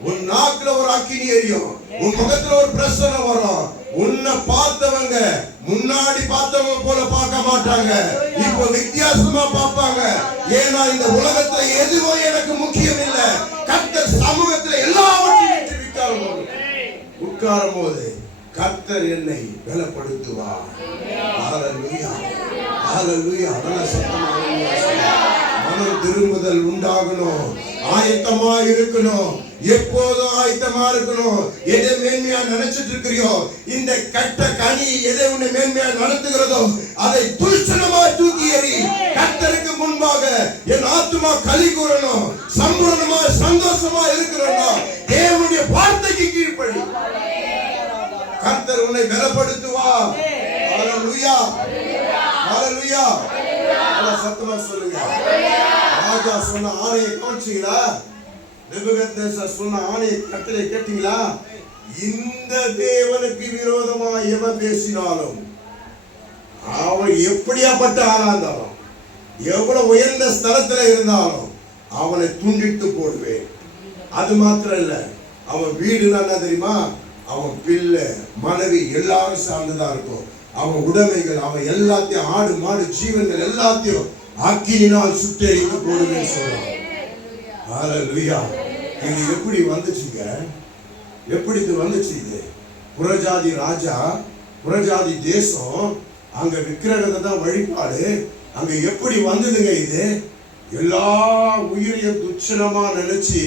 உன் நாக்குல ஒரு அக்கினி எரியும், உன் முகத்துல ஒரு பிரசன்னம் வரும். உன்னை பார்த்தவங்க முன்னாடி பார்த்தவங்க போல பார்க்க மாட்டாங்க, இப்ப வித்தியாசமா பார்ப்பாங்க. ஏன்னா இந்த உலகத்துல எதுவும் எனக்கு முக்கியம் இல்லை, கர்த்தர் சமூகத்துல எல்லாவற்றையும் உட்காரும் போது கர்த்தர் என்னை பலப்படுத்துவார். ஹல்லேலூயா, ஹல்லேலூயா. மனம் திரும்புதல் உண்டாகணும், ஆயத்தமா இருக்கணும், எப்போதும் ஆயத்தமா இருக்கணும். எதை மேன்மையா நினைச்சிட்டு இருக்கிறியோ, இந்த கட்ட கனி எதை உன்னை மேன்மையா நடத்துகிறதோ அதை துஷ்டமா தூக்கி எறி. கர்த்தருக்கு முன்பாக என் ஆத்துமா களி கூறணும், சம்பூர்ணமா சந்தோஷமா இருக்கணும். தேவனுடைய வார்த்தைக்கு கீழ்ப்படி கர்த்தர் உன்னை பலப்படுத்துவார். ஹல்லேலூயா, ஹல்லேலூயா. சத்தமா சொல்லுங்க. ராஜா சொன்ன ஆணையை கவனிச்சீங்களா? நேபுகாத்நேச்சார் சொன்ன ஆணையை கட்டளை கேட்டீங்களா? இந்த தேவனுக்கு விரோதமா எவன் பேசினாலும், அவன் எப்படியாப்பட்ட ஆளா இருந்தாலும், எவ்வளவு உயர்ந்த ஸ்தலத்துல இருந்தாலும் அவனை துண்டித்து போடுவேன். அது மாத்திரம் இல்ல, அவன் வீடுனா என்ன தெரியுமா? அவன் பிள்ளை, மனைவி எல்லாரும் சார்ந்துதான் இருக்கும். அவன் உடைமைகள், அவன் எல்லாத்தையும், ஆடு மாடு ஜீவன்கள் எல்லாத்தையும் அக்கினினால் சுட்டெரித்து போடுவேன் சொல்றான். ஹல்லேலூயா. இது எப்படி வந்துச்சுங்க? எப்படி இது வந்துச்சு? இது புறஜாதி ராஜா, புறஜாதி தேசம், அங்க விக்கிரகத்தை தான் வழிபாடு. அங்க எப்படி வந்ததுங்க இது? எல்லா உயிரையும் துச்சனமா நினைச்சு,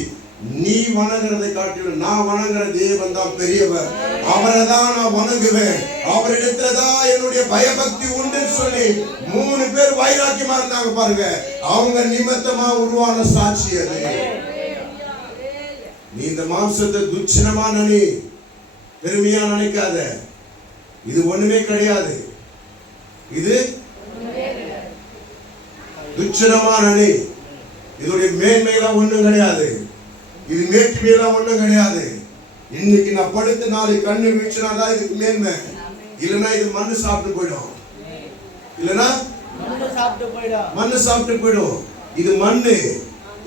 நீ வணங்குறதை காட்டிலும் நான் வணங்குற தேவன் தான் பெரியவர், அவரை தான் நான் வணங்குவேன், அவரிடத்துலதான் என்னுடைய பயபக்தி உண்டுன்னு சொல்லி 3 பேர் வைராக்கியமா இருந்தாங்க பாருங்க. அவங்க நிமித்தமா உருவான சாட்சி அது. நீ இந்த மாம்சத்தை துச்சனமா நினை, பெருமையா நினைக்காத. இது ஒண்ணுமே கிடையாது. இது துச்சனமா நினை. இதோடைய மேன்மையெல்லாம் ஒண்ணும் கிடையாது. இது மேட்டுமையெல்லாம் ஒண்ணும் கிடையாது. இன்னைக்கு நான் படுத்து நாளைக்கு கண்ணு வீழ்ச்சினாதான் இதுக்கு மேன்மை. இல்லைன்னா இது மண்ணு சாப்பிட்டு போயிடும். இல்லைன்னா மண்ணு சாப்பிட்டு போயிடும். இது மண்ணு.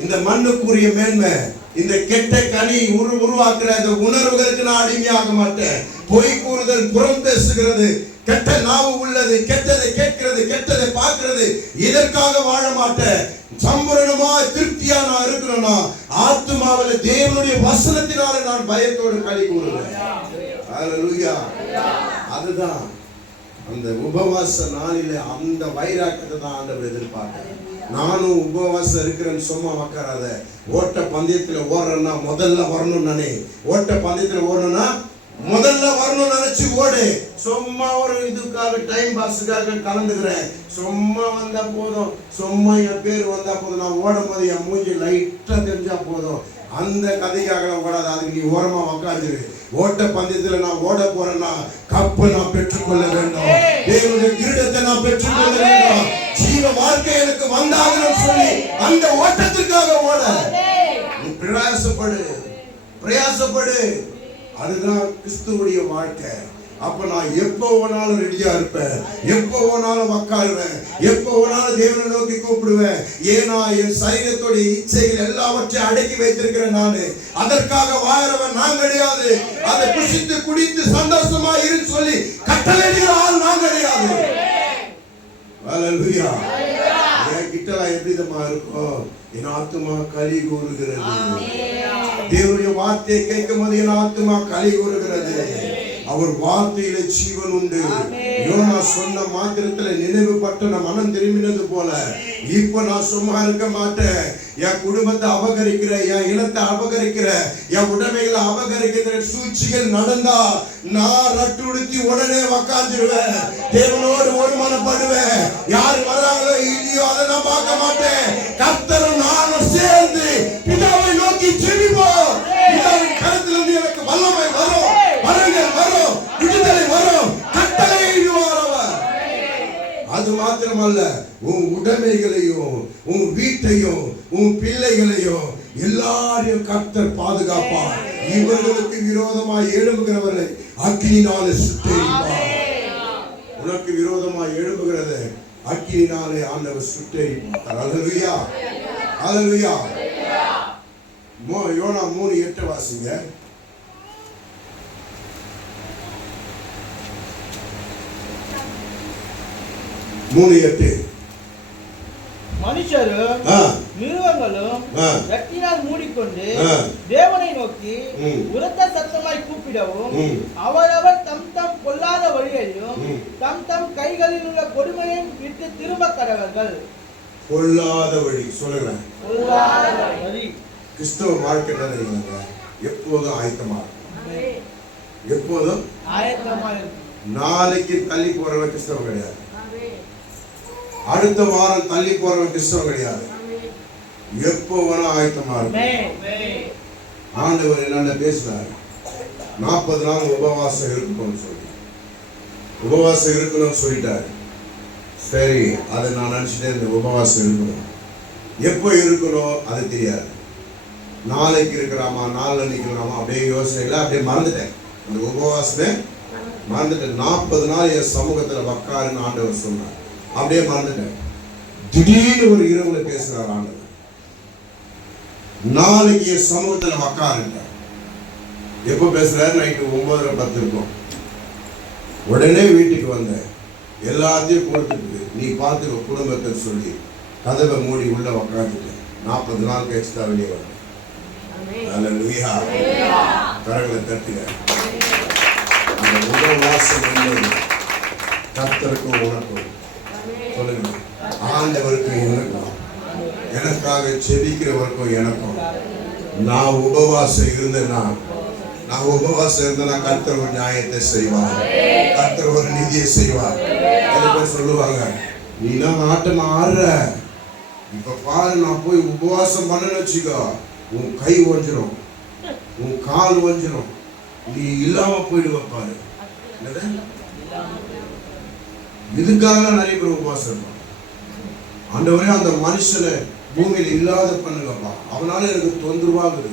இந்த மண்ணுக்குரிய மேன்மை. இந்த கெட்ட கனி உருவாக்குற இந்த உணர்வுகளுக்கு நான் அடிமையாக மாட்டேன். பொய் கூறுதல், புறம் பேசுகிறது, கெட்ட நாவு உள்ளது, கெட்டதை கேட்கிறது, கெட்டதை பார்க்கிறது, இதற்காக வாழ மாட்டேன். சம்பூரணமா திருப்தியா நான் இருக்கணும்னா ஆத்துமாவில் தேவனுடைய வசனத்தினால நான் பயத்தோடு களி கூறுவேன். ஹல்லேலூயா. அதுதான் அந்த உபவாச நாளில அந்த வைராக்கியத்தை தான் ஆண்டவர் எதிர்பார்க்கிறேன். நானும் உபவாசம் இருக்கிறேன்னு சும்மா உட்காராத. ஓட்ட பந்தயத்துல ஓடுறேன்னா முதல்ல வரணும். நானே ஓட்ட பந்தயத்துல ஓடுறேன்னா முதல்ல வரணும் நினைச்சு ஓடு. சும்மா ஒரு இதுக்காக டைம் பாஸுக்காக கலந்துக்கிறேன். சும்மா வந்தா போதும், சும்மா என் பேர் வந்தா போதும், நான் ஓடும் போது என் மூஞ்சி லைட்டா தெரிஞ்சா போதும், அந்த கதைக்காக ஓடாது. அதுக்கு நீ ஓரமா உக்காந்துரு. ஓட்ட பந்தயத்துல நான் ஓட போறேன்னா கப்பை நான் பெற்றுக்கொள்ள வேண்டும், தேவனுடைய கிரீடத்தை நான் பெற்றுக்கொள்ள வேண்டும், ஜீவ வாழ்க்கை எனக்கு வந்தாகணும்னு சொல்லி அந்த ஓட்டத்திற்காக ஓட நீ பிரயாசப்படு. அதுதான் கிறிஸ்துவுடைய வாழ்க்கை. அப்ப நான் எப்போ வேணாலும் ரெடியா இருப்பேன், எப்போ வேணாலும் உட்காருவேன், எப்போ வேணாலும் தேவனை நோக்கி கூப்பிடுவேன். ஏன்னா என் சரீரத்துடைய இச்சைகள் எல்லாவற்றையும் அடக்கி வைத்திருக்கிறேன். நானு அதற்காக வாழறவன் நான் கிடையாது. அதை புசித்து குடித்து சந்தோஷமா இருந்து சொல்லி கட்டளையிடுகிற ஆள் நான் கிடையாது. ஹல்லேலூயா. என் கிட்டலாம் எப்படிதமா இருக்கும்? என் ஆத்துமா களி கூறுகிறது. தேவனுடைய வார்த்தையை கேட்கும் போது என் ஆத்துமா களி கூறுகிறது. அவர் வார்த்தையில ஜீவன் உண்டு. யோனா சொன்ன மாத்திரத்துல நினைவு பட்ட மனம் திரும்பினது போல இப்ப நான் சும்மா இருக்க மாட்டேன். என் குடும்பத்தை அபகரிக்கிற, என் இனத்தை அபகரிக்கிற, என் உடைமைகளை அபகரிக்கிற சூழ்ச்சிகள் நடந்தா நான் ரட்டு உடுத்தி உடனே உக்காந்துருவேன். தேவனோடு ஒருமனப்படுவேன். யாரு வராங்களோ இல்லையோ அதை நான் பார்க்க மாட்டேன். கர்த்தரும் நானும் சேர்ந்து பிதாவை நோக்கி ஜெபிப்போம். பிதாவின் கரத்திலிருந்து எனக்கு வல்லமை வரும், வரங்கள் வரும், விடுதலை வரும், கட்டளை எழுதுவார் அவர். அது மாத்திரமல்ல, உன் உடைமைகளையும் உன் வீட்டையும் உன் பிள்ளைகளையும் எல்லாரையும் கர்த்தர் பாதுகாப்பார். இவர்களுக்கு விரோதமாய் எழும்புகிறவர்களை அக்கினினாலே சுட்டெரிப்பார். உனக்கு விரோதமாய் எழும்புகிறது அக்கினினாலே ஆண்டவர் சுட்டெரிப்பார். ஹல்லேலூயா. ஹல்லேலூயா. யோனா 3:8 வாசிங்க. மனுஷரும் மிருகங்களும் வெட்டினால் மூடிக்கொண்டு தேவனை நோக்கி உரத்த சத்தமாய் கூப்பிடவும் அவரவர் தம் தம் கொல்லாத வழியையும் தம் தம் கைகளில் உள்ள கொடுமையையும் விட்டு திரும்ப கடவர்கள். கொல்லாத வழி சொல்லுறேன். கொல்லாத வழி. கிறிஸ்தவ வாழ்க்கை என்ன தெரியுங்க? எப்போதும் ஆயத்தமா இருக்கும். எப்போதும் ஆயத்தமா இருக்கும். நாளைக்கு தள்ளி போறவன் கிறிஸ்தவம் கிடையாது. அடுத்த வாரம் தள்ளி போறவன் கிறிஸ்தவம் கிடையாது. எப்போ வேணா ஆயத்தமா இருக்கும். ஆண்டவர் என்னென்ன பேசுறாரு? 40 நாள் உபவாசம் இருக்கணும்னு சொல்லி உபவாசம் இருக்கணும்னு சொல்லிட்டாரு. சரி, அதை நான் நினைச்சிட்டேன், இந்த உபவாசம் இருக்கணும். எப்போ இருக்கணும் அது தெரியாது. நாளைக்கு இருக்கிறாமா, நாளைக்கு இருக்கிறாமா, அப்படியே யோசனைல அப்படியே மறந்துட்டேன். அந்த உபவாசமே மறந்துட்டேன். 40 நாள் என் சமூகத்துல உக்காருன்னு ஆண்டவர் சொன்னார். அப்படியே மறந்துட்டேன். திடீர்னு ஒரு இரவுல பேசுறார் ஆண்டவர், நாளைக்கு என் சமூகத்துல உக்காருங்க. எப்போ பேசுறாரு? நைட்டு 9:10 இருக்கும். உடனே வீட்டுக்கு வந்தேன், எல்லாத்தையும் கொடுத்துட்டு நீ பார்த்துக்க குடும்பத்தை சொல்லி கதவை மூடி உள்ள உக்காந்துட்டேன். 40 நாள் கழிச்சு தான் வெளியே வந்தேன். அல்லேலூயா. கரங்களை தட்டுங்க. அந்த உபவாசம் என்பது கர்த்தருக்கும் உனக்கும், சொல்லுங்க, ஆண்டவருக்கும் எனக்கும், எனக்காக செபிக்கிறவருக்கும் எனக்கும். நான் உபவாசம் இருந்தேன்னா கர்த்தர் ஒரு நியாயத்தை செய்வார், கர்த்தர் ஒரு நீதியை செய்வார். சொல்லுவாங்க, நீனா ஆட்டம் ஆடுற, இப்ப பாரு நான் போய் உபவாசம் பண்ணன்னு வச்சுக்கோ, உன் கை ஒஞ்சிரும், உன் கால் ஒஞ்சிரும், நீ இல்லாம போயிடுவ பாரு. இதுக்காக நிறைய பேர் உபவாசம் இருப்பான். ஆண்டவரே அந்த மனுஷனை பூமியில இல்லாத பண்ணுங்கப்பா, அவனால எனக்கு தொந்தரவாகுது.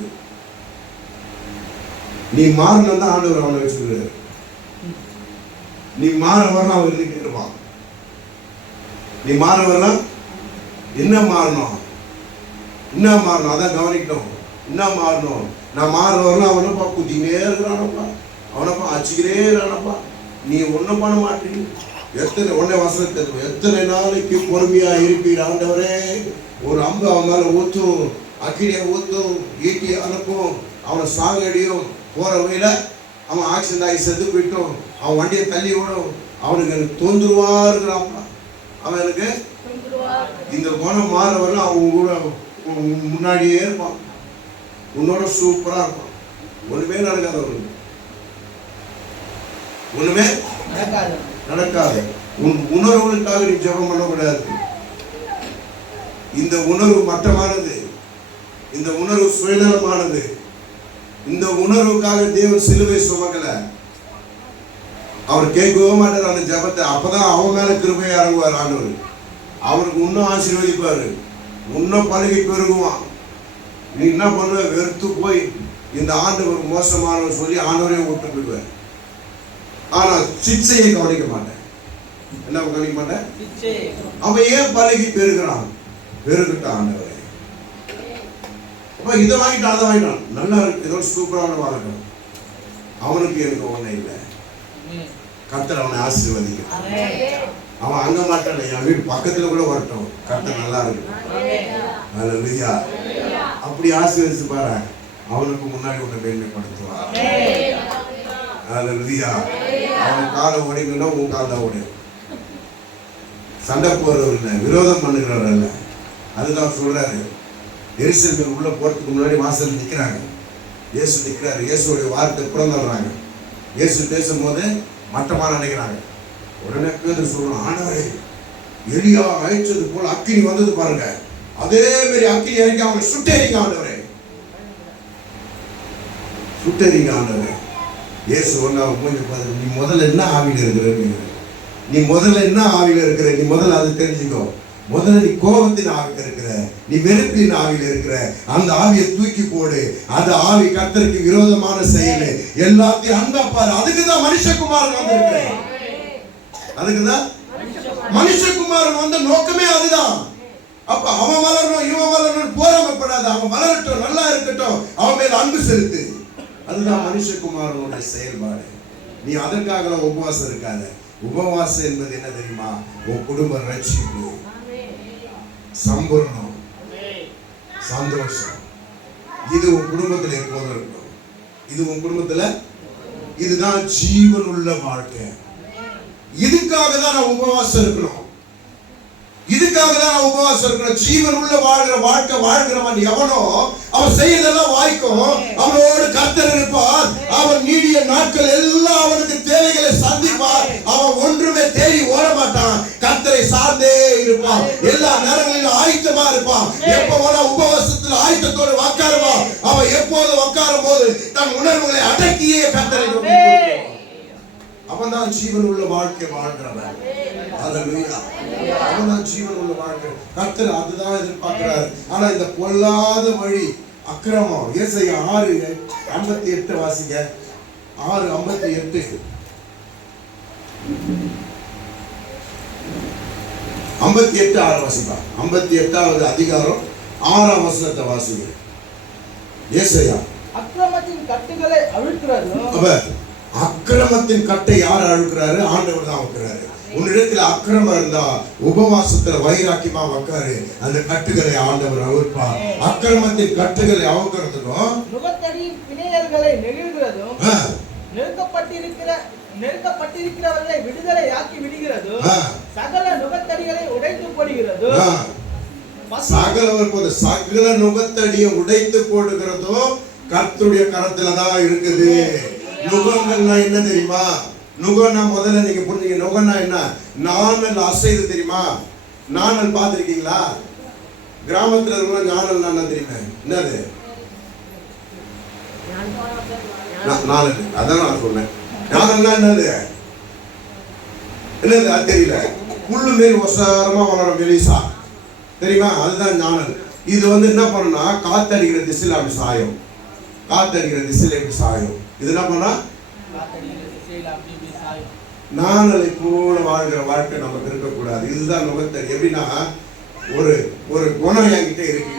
நீ மாறணும் தான் ஆண்டவர் அவனை வச்சுக்கிறாரு. நீ மாற வரலாம் அவர் இருப்பான். நீ மாற வரலாம். என்ன மாறணும், என்ன மாறணும், அதான் கவனிக்கணும். என்ன மாறணும்? நான் மாற வரலாம். அவனப்பா குத்தினே இருக்கிறானப்பா, அவனப்பா அச்சுக்கிறே இருக்கிறானப்பா, நீ ஒன்றும் பண்ண மாட்டீங்க. எத்தனை ஒன்னே வசனத்தை எத்தனை நாளைக்கு பொறுமையா இருப்பீங்க ஆண்டவரே? ஒரு அம்பு அவன் மேல ஊத்தும், அக்கினியை ஊத்தும், ஈட்டியை அனுப்பும், அவனை சாகடியும், போற வழியில அவன் ஆக்சிடென்ட் ஆகி செத்து போயிட்டோம், அவன் வண்டியை தள்ளி விடும், அவனுக்கு எனக்கு தொந்தரவா இருக்கிறான்ப்பா. அவன் எனக்கு இந்த குணம் மாற வரலாம். அவன் கூட முன்னாடியே இருப்பான், உன்னோட சூப்பரா இருப்பான். ஒண்ணுமே நடக்காது, அவனுக்கு ஒண்ணுமே நடக்காது. உன் உணர்வுகளுக்காக நீ ஜெபம் பண்ணக்கூடாது. இந்த உணர்வு மட்டமானது, இந்த உணர்வு சுயநலமானது. இந்த உணர்வுக்காக தேவன் சிலுவை சுமக்கல. அவர் கேட்கவே மாட்டார் அந்த ஜெபத்தை. அப்பதான் அவன் மேல கிருபையா இறங்குவார் ஆண்டவர். அவனுக்கு இன்னும் ஆசீர்வதிப்பாரு, இன்னும் பழகி பெருகுவான். நீ என்ன பண்ணுவ? வெறுத்து போய் இந்த ஆண்டவர் மோசமானவர் சொல்லி ஆண்டவரையும் விட்டு போயிடுவார். ஆனா சிக்ஷையை கவனிக்க மாட்டேன். என்ன கவனிக்க மாட்டேன்? அவன் ஏன் பழகி பெருகிறான்? பெருகிட்டான் ஆண்டவரை. அப்ப இதை வாங்கிட்டான், அதை வாங்கிட்டான், நல்லா இருக்கு, இதோட சூப்பரான வாழட்டும். அவனுக்கு எனக்கு ஒண்ணு இல்லை. கர்த்தர் அவனை ஆசீர்வதிக்கிறான். அவன் அங்க மாட்டான், என் வீட்டு பக்கத்துல கூட வரட்டும், கர்த்தர் நல்லா இருக்கு. அல்லேலூயா. அப்படி ஆசீர்வதிச்சு பாரு, அவனுக்கு முன்னாடி ஒண்ணு மேன்மைப்படுத்துவான். அல்லேலூயா. அவன் காலை ஓடிங்கன்னா உன் கால் தான் ஓடும். சண்டை போடுறவர் இல்லை, விரோதம் பண்ணுகிறவர் அல்ல. அதுதான் சொல்றாரு. எருசலேமில் உள்ள போறதுக்கு முன்னாடி வாசல் நிற்கிறாங்க. இயேசு நிற்கிறாரு. இயேசுடைய வார்த்தை புறந்தள்ளுறாங்க. இயேசு பேசும்போது மட்டமா நினைக்கிறாங்க. உடனே பேதுரு சொல்றான், ஆண்டவரே, எலியா அழைச்சது போல அக்கினி வந்தது பாருங்க, அதே மாதிரி அக்கினி இறங்கி அவனை சுட்டெரிங்க ஆண்டவரே, சுட்டெரிங்க ஆண்டவரே. இயேசு ஒன்னு அவன் மூஞ்சி பார்த்து, நீ முதல்ல என்ன ஆவியில இருக்கிற, நீ முதல்ல என்ன ஆவியில இருக்கிற, நீ முதல்ல அதை தெரிஞ்சுக்கோ. முதல்ல நீ கோபத்தின் ஆவியில இருக்கிற, நீ வெறுப்பின் ஆவியில இருக்கிற, அந்த ஆவியை தூக்கி போடு. அந்த ஆவி கர்த்தருக்கு விரோதமான செயல் எல்லாத்தையும் அங்கப்பாரு. அதுக்குதான் மனுஷகுமாரன் வந்திருக்கிறேன். அதுக்குதான் மனுஷகுமாரன் வந்த நோக்கமே அதுதான். அப்ப அவன் வளரணும், இவன் வளரணும், போராமப்படாது. அவன் வளரட்டும், நல்லா இருக்கட்டும், அவன் மேல அன்பு செலுத்து. அதுதான் மனுஷகுமாரனுடைய செயல்பாடு. நீ அதற்காக உபவாசம் இருக்காத. உபவாசம் என்பது என்ன தெரியுமா? உன் குடும்ப ரட்சிப்பு, சம்பூர்ணம், சந்தோஷம். இது உன் குடும்பத்தில் எப்போதும் இருக்கும். இது உன் குடும்பத்துல, இதுதான் ஜீவன் உள்ள வாழ்க்கை. இதுக்காக தான் நான் உபவாசம் இருக்கணும். இதுக்காக தான் நான் உபவாசம் இருக்கணும். ஜீவன் உள்ள வாழ்கிற வாழ்க்கை வாழ்கிறவன் எவனோ அவன் செய்யறதெல்லாம் வாய்க்கும். அவனோடு கர்த்தர் இருப்பார். அவன் நீடிய நாட்கள் எல்லாம் அவனுக்கு தேவைகளை சந்திப்பார். அவன் ஒன்றுமே தேடி ஓட மாட்டான். கர்த்தரை சார்ந்தே இருப்பான். எல்லா நேரங்களிலும் ஆயத்தமா இருப்பான். எப்ப உபவாசத்தில் ஆயத்தத்தோடு உட்காருவான். அவன் எப்போது உட்காரும் போது தன் உணர்வுகளை அடக்கியே கர்த்தரை அவன் தான் ஜீவன் உள்ள வாழ்க்கை வாழ்கிறவன். அல்லேலூயா. அவன்தான் ஜீவன் உள்ள வாழ்க்கை. கர்த்தர் அதுதான் எதிர்பார்க்கிறார். ஆனா இந்த பொல்லாத வழி, அக்கிரமம், ஏசாயா 6:58 வாசிங்க. 6:58 6 வாசிப்பா. 58வது அதிகாரம் 6ஆம் வசனத்தை வாசிங்க. ஏசாயா. அக்கிரமத்தின் கட்டுகளை அவிழ்க்கிறதும். அப்ப அக்கிரமத்தின் கட்டை யார் அழுக்கிறாரு? ஆண்டவர் தான் அழுக்கிறாரு. உன்னிடத்தில் அக்கிரமம் இருந்தா உபவாசத்துல வைராக்கியமா உட்காரு, அந்த கட்டுகளை ஆண்டவர் அவிழ்ப்பார். அக்கிரமத்தின் கட்டுகளை அவுக்கிறதுக்கும் நுகத்தடியின் பிணையல்களை நெகிழ்கிறதும் நெருக்கப்பட்டிருக்கிறவர்களை விடுதலை ஆக்கி விடுகிறதும் சகல நுகத்தடிகளை உடைத்து போடுகிறதும் சகல நுகத்தடியை உடைத்து போடுகிறதும் கர்த்தருடைய கரத்துல தான் இருக்குது. நுகங்கள்னா என்ன தெரியுமா? நுகம்னா முதல்ல நீங்க புரிஞ்சுங்க. நுகம்னா என்ன? நாணல் அசைது தெரியுமா? நாணல் பார்த்திருக்கீங்களா? கிராமத்துல இருக்கிற நாணல் என்ன தெரியுமா? என்னது? நாணல். அதான் நான் சொன்னேன். நாணல்னா என்னது? என்னது அது தெரியல. புல்லு மாரி ஒசாரமா வளரும் மெலிசா தெரியுமா? அதுதான் நாணல். இது என்ன பண்ணுனா காத்தடிக்கிற திசையில அப்படி சாயும். காத்தடிக்கிற திசையில எப்படி சாயும்? இது என்ன பண்ணா நாணலை போல வாழ்கிற வாழ்க்கை நமக்கு இருக்கக்கூடாது. இதுதான் நுகத்தடி. எப்படின்னா ஒரு குணம் என்கிட்ட இருக்கு,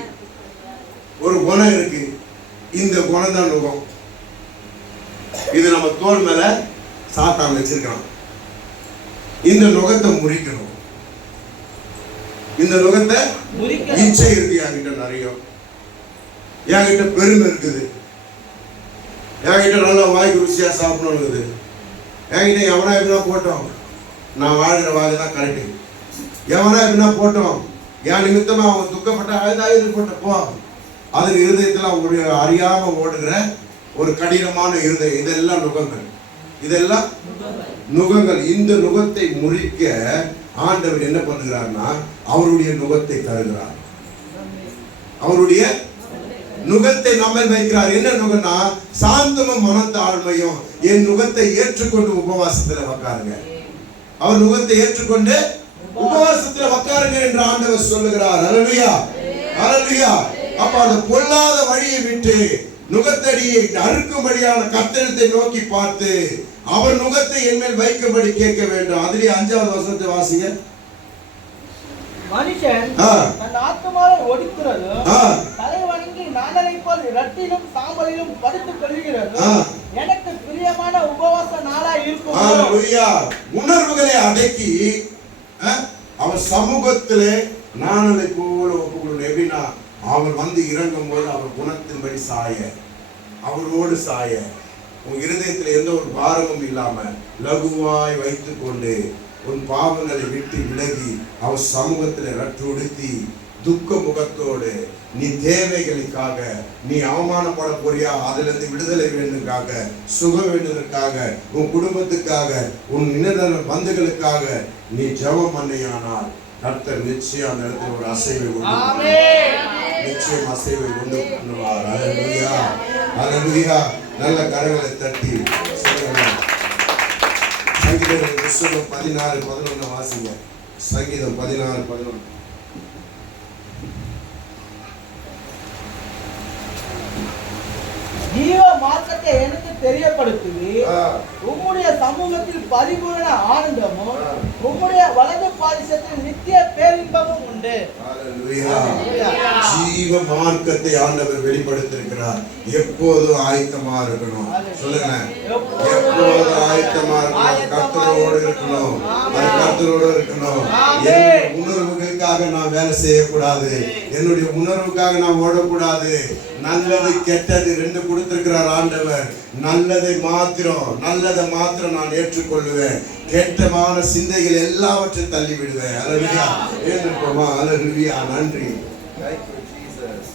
ஒரு குணம் இருக்கு. இந்த குணம் தான் நுகம். இது நம்ம தோல் மேல சாத்தான் வச்சிருக்கான். இந்த நுகத்தை முறிக்கணும். இந்த நுகத்தை இச்சை இருக்கு என்கிட்ட நிறைய. என்கிட்ட பெருமை இருக்குது. என்கிட்ட நல்லா வாய்க்கு ருசியா சாப்பிடணும் இருக்குது. என்கிட்ட எவனா எப்படின்னா போட்டோம், நான் வாழ்கிற வாழ்க்கை தான் கரெக்டு. எவனா எப்படின்னா போட்டோம், என் நிமித்தமா அவன் துக்கப்பட்ட அழுதாயுது போட்ட போ. அதுக்கு இருதயத்தில் ஒரு அறியாம ஓடுகிற ஒரு கடினமான இருதயம். இதெல்லாம் நுகங்கள். இதெல்லாம் நுகங்கள். இந்த நுகத்தை முறிக்க ஆண்டவர் என்ன பண்ணுகிறார்னா அவருடைய நுகத்தை தருகிறார். அவருடைய நுகத்தை நம்ம வைக்கிறார். என்ன நுகம்னா சாந்தமும் மனத்தாழ்மையும். என் நுகத்தை ஏற்றுக்கொண்டு உபவாசத்துல உட்காருங்க. அவர் நுகத்தை ஏற்றுக்கொண்டு உபவாசத்துல உட்காருங்க என்று ஆண்டவர் சொல்லுகிறார். அல்லேலூயா, அல்லேலூயா. அப்ப அந்த பொல்லாத வழியை விட்டு நுகத்தடியை அறுக்கும்படியான கர்த்தரை நோக்கி பார்த்து அவர் நுகத்தை என் மேல் வைக்கும்படி கேட்க வேண்டும். அதிலே 5வது வசனத்தை வாசிங்க. மனுஷன் தன் ஆத்மாவை ஒடுக்கிறதும் தலை வணங்கி நாணலை போல் இரட்டிலும் சாம்பலிலும் படுத்துக் கொள்கிறதும் எனக்கு பிரியமான உபவாச நாளா இருக்கும். அல்லேலூயா. உணர்வுகளை அடக்கி அவர் சமூகத்திலே நாணலை போல ஒப்புக்கொள்ளணும். எப்படின்னா அவர் இறங்கும் போது அவர் குணத்தின்படி சாய, அவரோடு சாய, உன் இருதயத்தில் எந்த ஒரு பாரமும் இல்லாம லகுவாய் வைத்துக் கொண்டு உன் பாவங்களை விட்டு விலகி அவர் சமூகத்தில் ரட்டுடுத்தி துக்க முகத்தோடு நீ தேவைகளுக்காக நீ அவமானப்பட போறியா, அதுல இருந்து விடுதலை வேண்டுக்காக, சுகம் வேண்டுவதற்காக, உன் குடும்பத்துக்காக, உன் இனதன பந்துகளுக்காக நீ ஜெபம் பண்ணையானால் கர்த்தர் நிச்சயம் அந்த இடத்துல ஒரு அசைவை உண்டு, நிச்சயம் அசைவை உண்டு பண்ணுவார். அல்லேலூயா, அல்லேலூயா. நல்ல கரங்களை தட்டி சொல்லுங்க. சங்கீதம் புத்தகம் 16:11 வாசிங்க. சங்கீதம் 16:11. ஜீவ மார்க்கத்தை எனக்கு தெரியப்படுத்துவி, உம்முடைய சமூகத்தில் பரிபூரண ஆனந்தமும் உம்முடைய வலது பாரிசத்தில் நித்திய பேரின்பமும் உண்டு. ஜீவ மார்க்கத்தை ஆண்டவர் வெளிப்படுத்திருக்கிறார். எப்போதும் ஆயத்தமா இருக்கணும். சொல்லுங்க, எப்போதும் ஆயத்தமா இருக்கணும். கர்த்தரோடு இருக்கணும், கர்த்தரோடு இருக்கணும். என்னுடைய உணர்வுகளுக்காக நான் வேலை செய்யக்கூடாது, என்னுடைய உணர்வுக்காக நான் ஓடக்கூடாது. நல்லது கெட்டது ரெண்டு கொடுத்திருக்கிறார் ஆண்டவர். நல்லதை மாத்திரம் நான் ஏற்றுக்கொள்ளுவேன். கெட்டமான சிந்தைகள் எல்லாவற்றையும் தள்ளி விடுவேன். அல்லேலூயா. ஏற்றுக்கோமா. அல்லேலூயா. நன்றி. Thank you, Jesus.